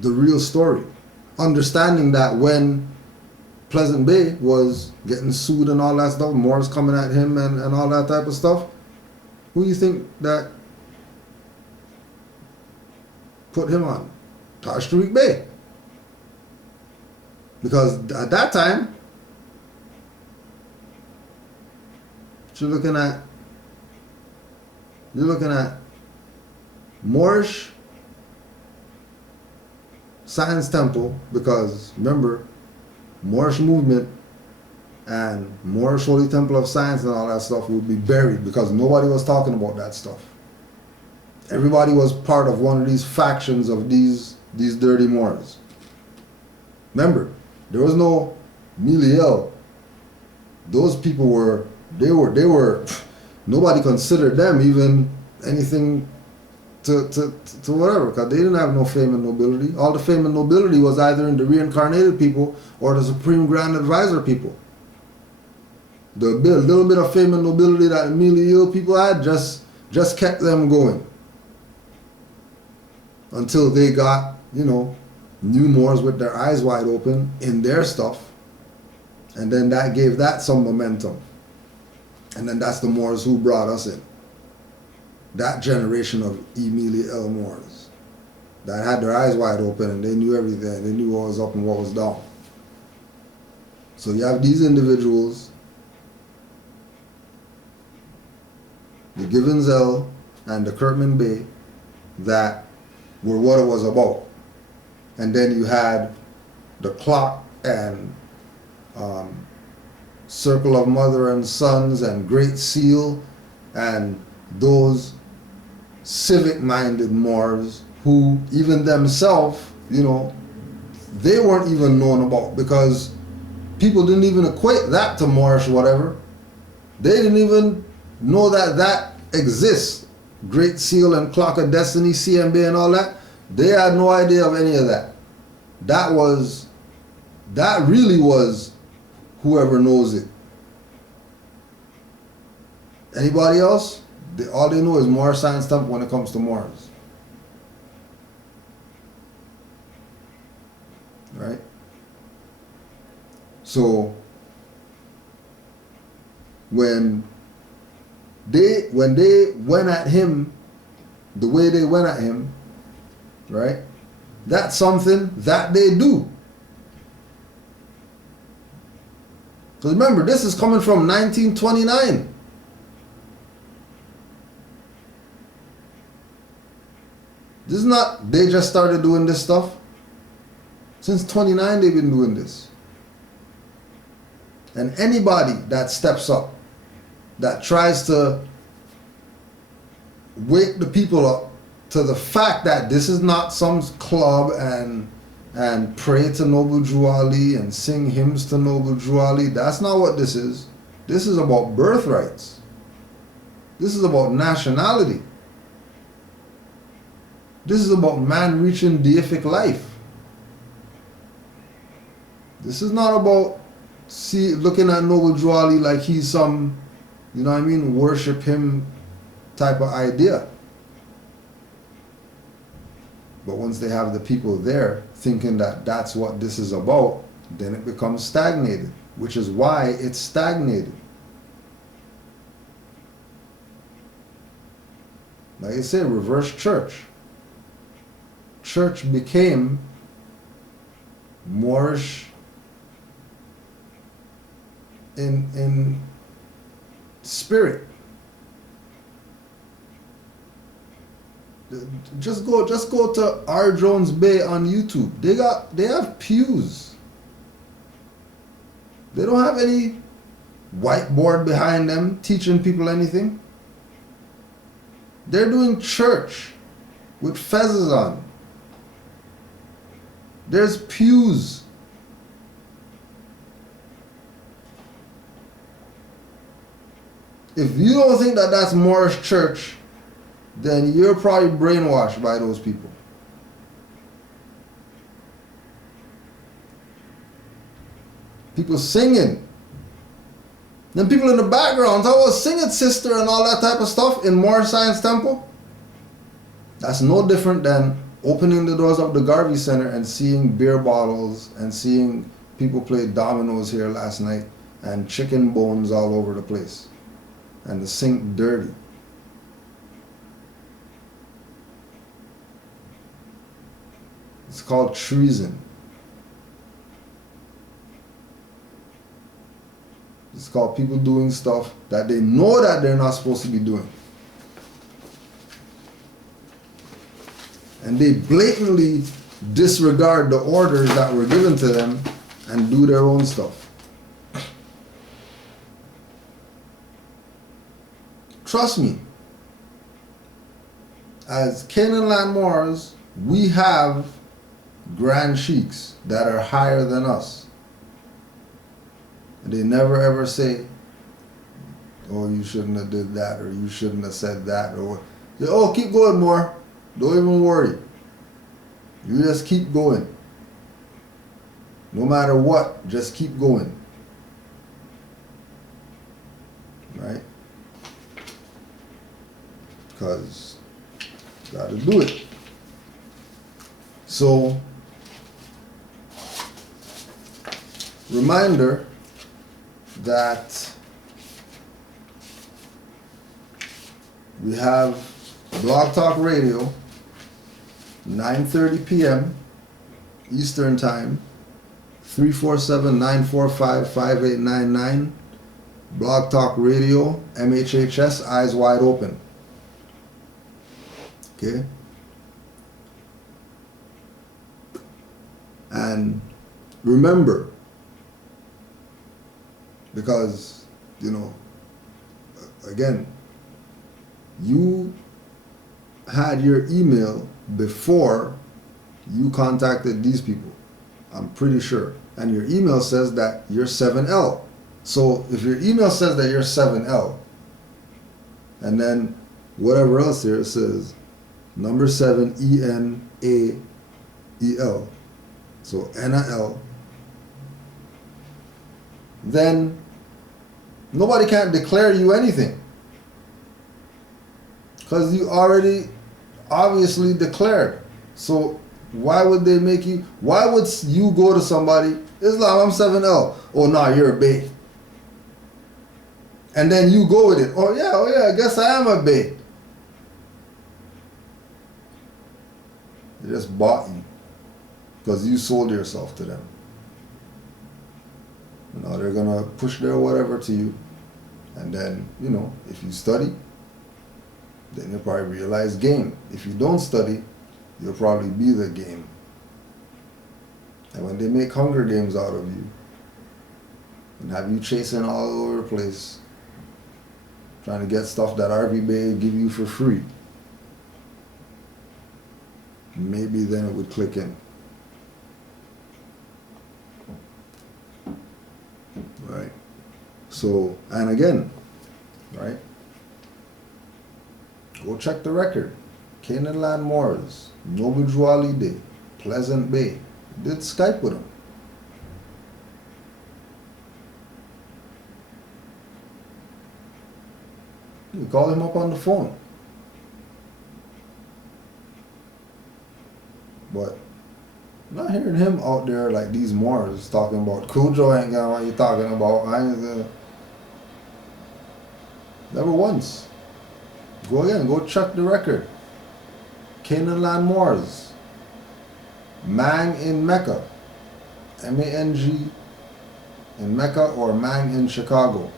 the real story. Understanding that when Pleasant Bay was getting sued and all that stuff, Moors coming at him and all that type of stuff, who do you think that put him on? Taj Tariq Bey. Because at that time, you're looking at Moorish Science Temple, because remember, Moorish Movement and Moorish Holy Temple of Science and all that stuff would be buried because nobody was talking about that stuff. Everybody was part of one of these factions of these dirty Moors. Remember, there was no Miliel. Those people were nobody considered them even anything to whatever, because they didn't have no fame and nobility. All the fame and nobility was either in the reincarnated people or the Supreme Grand Advisor people. The little bit of fame and nobility that the Miliel people had just kept them going until they got, new Moors with their eyes wide open in their stuff, and then that gave that some momentum. And then that's the Moors who brought us in. That generation of Miliel Moors that had their eyes wide open and they knew everything. They knew what was up and what was down. So you have these individuals, the Givensell and the Kirkman Bay, that were what it was about. And then you had the Clock and Circle of Mother and Sons and Great Seal and those civic-minded Moors who even themselves, they weren't even known about because people didn't even equate that to Moorish whatever. They didn't even know that exists. Great Seal and Clock of Destiny, CMB and all that. They had no idea of any of that. That really was whoever knows it. Anybody else? All they know is Moorish Science Temple when it comes to Moors. Right? So when they went at him the way they went at him, right? That's something that they do. Because remember, this is coming from 1929. This is not, they just started doing this stuff. Since 29, they've been doing this. And anybody that steps up, that tries to wake the people up to the fact that this is not some club and pray to Noble Drew Ali and sing hymns to Noble Drew Ali. That's not what this is. This is about birthrights. This is about nationality. This is about man reaching deific life. This is not about looking at Noble Drew Ali like he's some, worship him type of idea. But once they have the people there thinking that that's what this is about, then it becomes stagnated, which is why it's stagnated. Like I said, reverse church. Church became Moorish in spirit. Just go to R. Jones Bay on YouTube. They have pews. They don't have any whiteboard behind them teaching people anything. They're doing church with fezzes on. There's pews. If you don't think that that's Moorish church, then you're probably brainwashed by those people. People singing. Then people in the background talk about sing it, sister, and all that type of stuff in Moorish Science Temple. That's no different than opening the doors of the Garvey Center and seeing beer bottles and seeing people play dominoes here last night and chicken bones all over the place and the sink dirty. It's called treason. It's called people doing stuff that they know that they're not supposed to be doing. And they blatantly disregard the orders that were given to them, and do their own stuff. Trust me, as Canaanland Moors, we have grand sheiks that are higher than us. They never ever say, oh, you shouldn't have did that, or you shouldn't have said that, or, oh, keep going more. Don't even worry. You just keep going. No matter what, just keep going. Right? Because you gotta do it. So, reminder that we have Blog Talk Radio, 9:30 p.m. Eastern Time, 347-945-5899. Blog Talk Radio, MHHS, Eyes Wide Open. Okay? And remember, because, you know, again, you had your email before you contacted these people. I'm pretty sure. And your email says that you're 7L. So if your email says that you're 7L, and then whatever else here says number 7 ENAEL, so NAL, then nobody can declare you anything, because you already obviously declared. So why would they make you, why would you go to somebody, Islam, I'm 7L, oh no, you're a bait, and then you go with it, oh yeah, I guess I am a bait. They just bought you because you sold yourself to them. You know, they're gonna push their whatever to you, and then, you know, if you study, then you'll probably realize game. If you don't study, you'll probably be the game. And when they make Hunger Games out of you and have you chasing all over the place, trying to get stuff that RV Bay give you for free, maybe then it would click in. Right? So, and again, right? Go check the record. Canaanland Moors, Noble Juali Day, Pleasant Bay. Did Skype with him. We called him up on the phone. But I'm not hearing him out there like these Moors talking about Cujo ain't got what you talking about. Never once. Go again, go check the record. Canaanland Moors. Mang in Mecca. M-A-N-G in Mecca, or Mang in Chicago.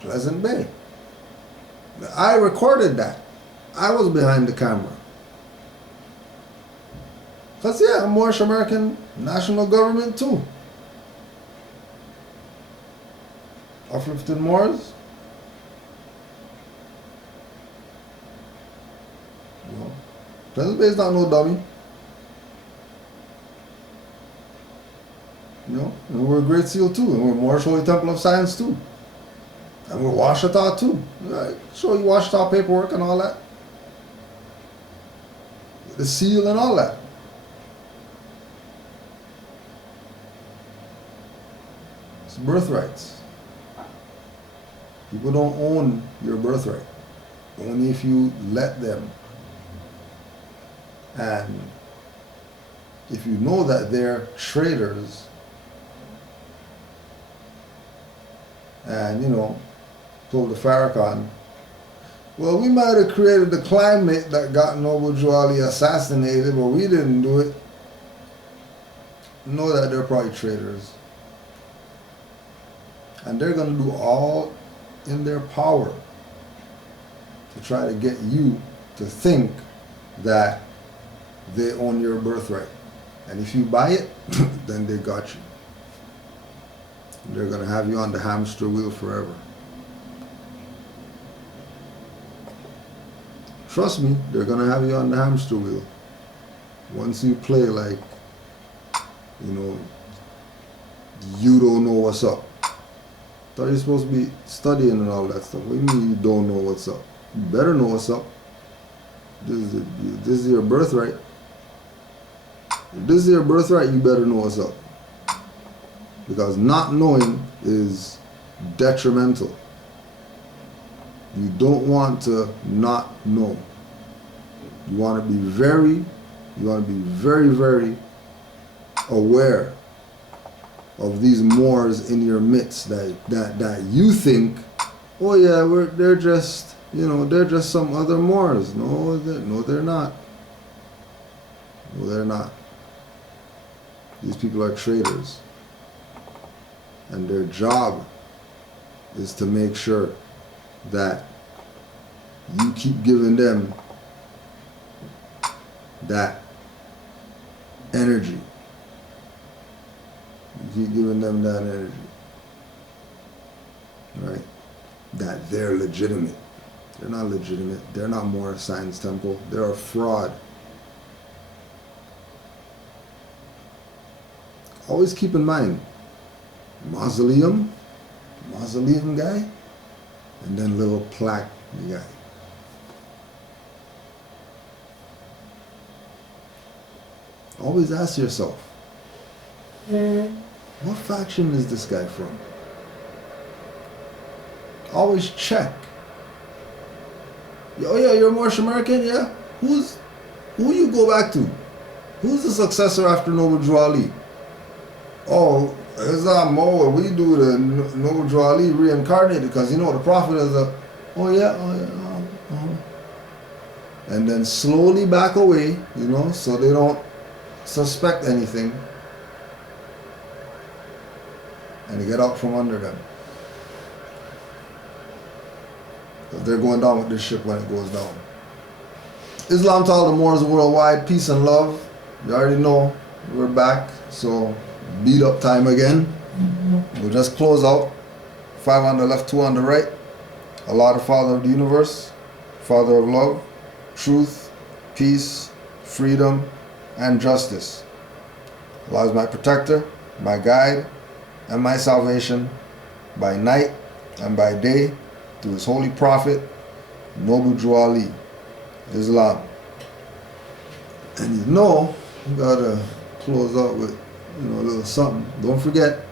Pleasant Bay. I recorded that. I was behind the camera. Because, yeah, I'm Moorish American national government too. Uplifted Moors. You know, Pleasant Bay is not no dummy. You know, and we're Great Seal too, and we're Moorish Holy Temple of Science too. And we're Washita too. Right? Show you Washita paperwork and all that. The seal and all that. It's birthrights. People don't own your birthright. Only if you let them. And if you know that they're traitors, and, you know, told the Farrakhan, well, we might have created the climate that got Noble Juali assassinated, but we didn't do it. Know that they're probably traitors. And they're going to do all in their power to try to get you to think that they own your birthright. And if you buy it, then they got you. they're gonna have you on the hamster wheel forever. Trust me, they're gonna have you on the hamster wheel. Once you play like, you know, you don't know what's up. Thought you're supposed to be studying and all that stuff. What do you mean you don't know what's up? You better know what's up. This is your birthright. If this is your birthright, you better know what's up. Because not knowing is detrimental. You don't want to not know. You want to be very, very aware of these Moors in your midst that you think, oh yeah, they're just, you know, they're just some other Moors. No, they're not. No, they're not. These people are traitors. And their job is to make sure that you keep giving them that energy. You keep giving them that energy. Right? That they're legitimate. They're not legitimate. They're not Moorish Science Temple. They're a fraud. Always keep in mind, mausoleum guy, and then little plaque guy. Always ask yourself, what faction is this guy from? Always check. Oh yeah, you're Moorish American, yeah? Who you go back to? Who's the successor after Noble Drew Ali? Oh, it's not Mo. What do you do with a Noble Drew Ali reincarnated? Because you know the Prophet is a, and then slowly back away, you know, so they don't suspect anything, and they get out from under them. Because they're going down with this ship when it goes down. Islam to all the Moors worldwide, peace and love. You already know we're back, so beat up time again. We'll just close out. 5 on the left, 2 on the right. Allah, the Father of the universe, Father of love, truth, peace, freedom, and justice. Allah is my protector, my guide, and my salvation by night and by day through His holy prophet, Noble Drew Ali, Islam. And you know, you gotta close out with, you know, a little something. Don't forget,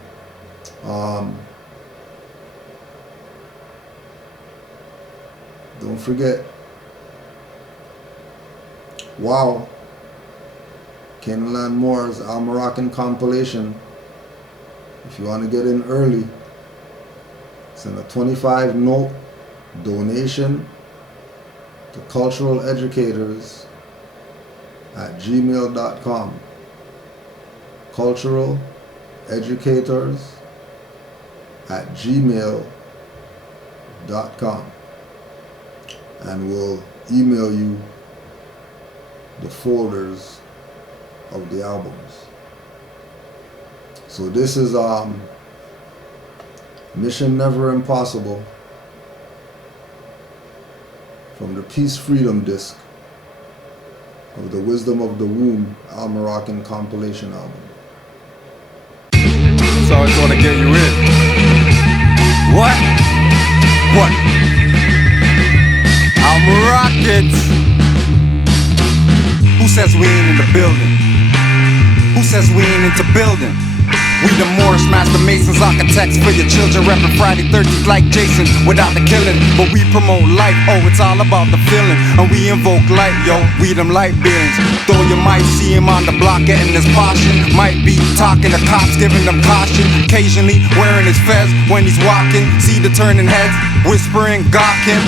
wow, Canaanland Moors Al Moroccan compilation. If you want to get in early, send a 25 note donation to culturaleducators@gmail.com. culturaleducators@gmail.com, and we'll email you the folders of the albums. So this is Mission Never Impossible from the Peace Freedom disc of the Wisdom of the Womb Al Moroccan compilation album. So I just want to get you in. What? Al Moroccans. Who says we ain't in the building? Who says we ain't into building? We the Moorish master masons, architects for your children, reppin' Friday 13th like Jason without the killing. But we promote life, oh it's all about the feeling. And we invoke light, yo, we them light beings. Though you might see him on the block getting his portion, might be talking to cops, giving them caution. Occasionally wearing his fez when he's walking, see the turning heads, whispering gawking.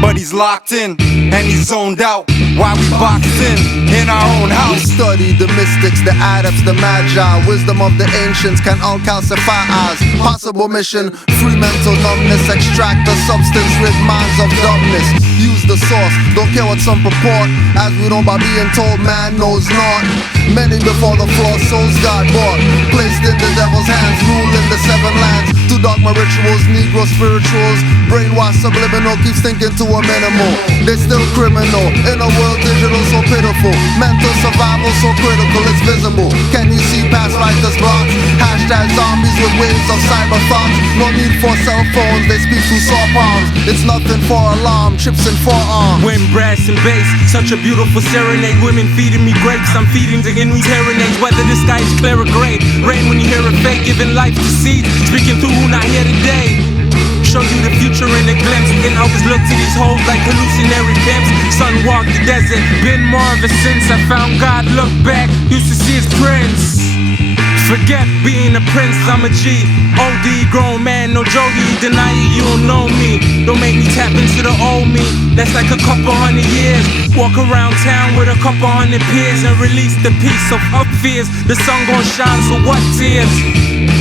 But he's locked in, and he's zoned out, while we boxed in our own house. We study the mystics, the adepts, the magi. Wisdom of the ancients can all calcify eyes. Possible mission, free mental numbness. Extract the substance, rid minds of dumbness. use the source. Don't care what some purport, as we know by being told man knows not. Many before the floor, souls got bought, placed in the devil's hands, ruling the seven lands. To dogma rituals, Negro spirituals, brainwash subliminal, keeps thinking to a minimal. They still criminal, in a world digital so pitiful. Mental survival so critical, it's visible. Can you see past writers' blocks? Hashtag zombies with waves of cyber thoughts. No need for cell phones, they speak through saw palms. It's nothing for alarm, chips and forearms. Wind, brass and bass, such a beautiful serenade. Women feeding me grapes, I'm feeding the Henry's serenades. Whether the sky is clear or gray, rain when you hear a fake, giving life to seeds, speaking through who not here today. Show you the future in a glimpse. We can always look to these hoes like hallucinatory pimps. Sun walked the desert, been more of a since I found God. Look back, used to see his prince. Forget being a prince, I'm a G. OD, grown man, no Jody. Deny it, you don't know me. Don't make me tap into the old me. That's like a couple hundred years. Walk around town with a couple hundred peers and release the peace of up fears. The sun gon' shine, so what tears?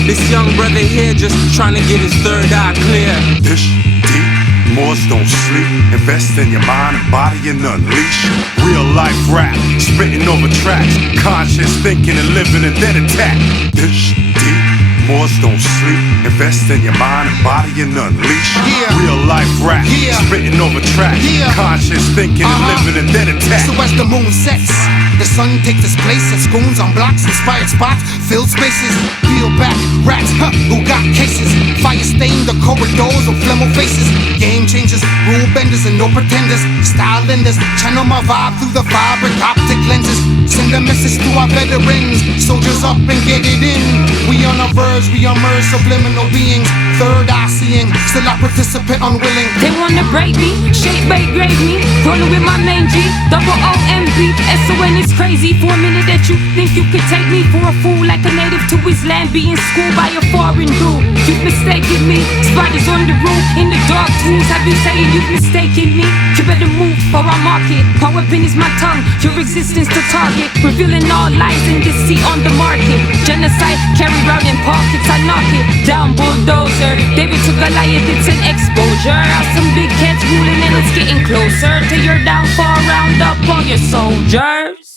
This young brother here just trying to get his third eye clear. Ish, deep, Moors don't sleep. Invest in your mind and body and unleash. Real life rap, spitting over tracks. Conscious thinking and living and then attack. Ish, deep, Moors don't sleep. Invest in your mind and body and unleash. Real life rap, spitting over tracks. Conscious thinking and living and then attack. So as the moon sets, the sun takes its place as goons on blocks, inspired spots, filled spaces. Peel back, rats, who got cases. Fire stain the corridors of flemo faces. Game changers, rule benders and no pretenders. Style lenders, channel my vibe through the vibrant optic lenses. Send a message to our veterans, soldiers up and get it in. We on our verge, we emerge subliminal beings. Third eye seeing, still I participate unwilling. They wanna break me, shape, bait, grade me. Rolling with my main G, double O-M-B. S-O-N is crazy for a minute that you think you could take me for a fool like a native to his land, being schooled by a foreign dude. You've mistaken me, spiders on the roof, in the dark tools. I've been saying you've mistaken me. You better move or I'll mark it. My weapon is my tongue, your existence to target. Revealing all lies and deceit on the market. Genocide carried out in pockets, I knock it down, bulldozer. David to Goliath, it's an exposure. Some big cats ruling and it's getting closer to your downfall. Round up all your soldiers.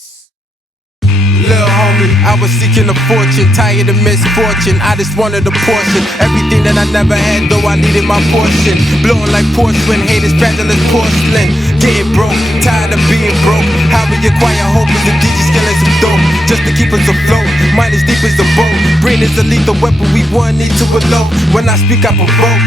Little homie, I was seeking a fortune, tired of misfortune. I just wanted a portion, everything that I never had, though I needed my portion. Blowing like porcelain, haters fragile as porcelain. Getting broke, tired of being broke. How we acquire hope is the DJ skilling some dope, just to keep us afloat. Mind as deep as the boat, brain is a lethal weapon. We one need to elope. When I speak, I provoke.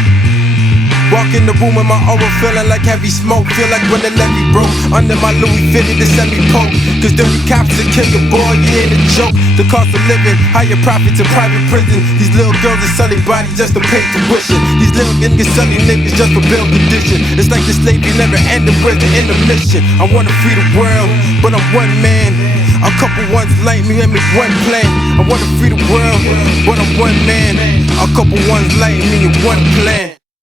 Walk in the room with my aura feeling like heavy smoke. Feel like when the levee broke under my Louis Vuitton to send me poke. Cause dirty cops will kill your boy, you ain't a joke. The cost of living, higher profits in private prison. These little girls are selling bodies just to pay tuition. These little niggas selling niggas just for bail condition. It's like the slavery never ended, where's the intermission? I wanna free the world, but I'm one man. A couple ones like me and make one plan. I wanna free the world, but I'm one man. A couple ones like me and one plan.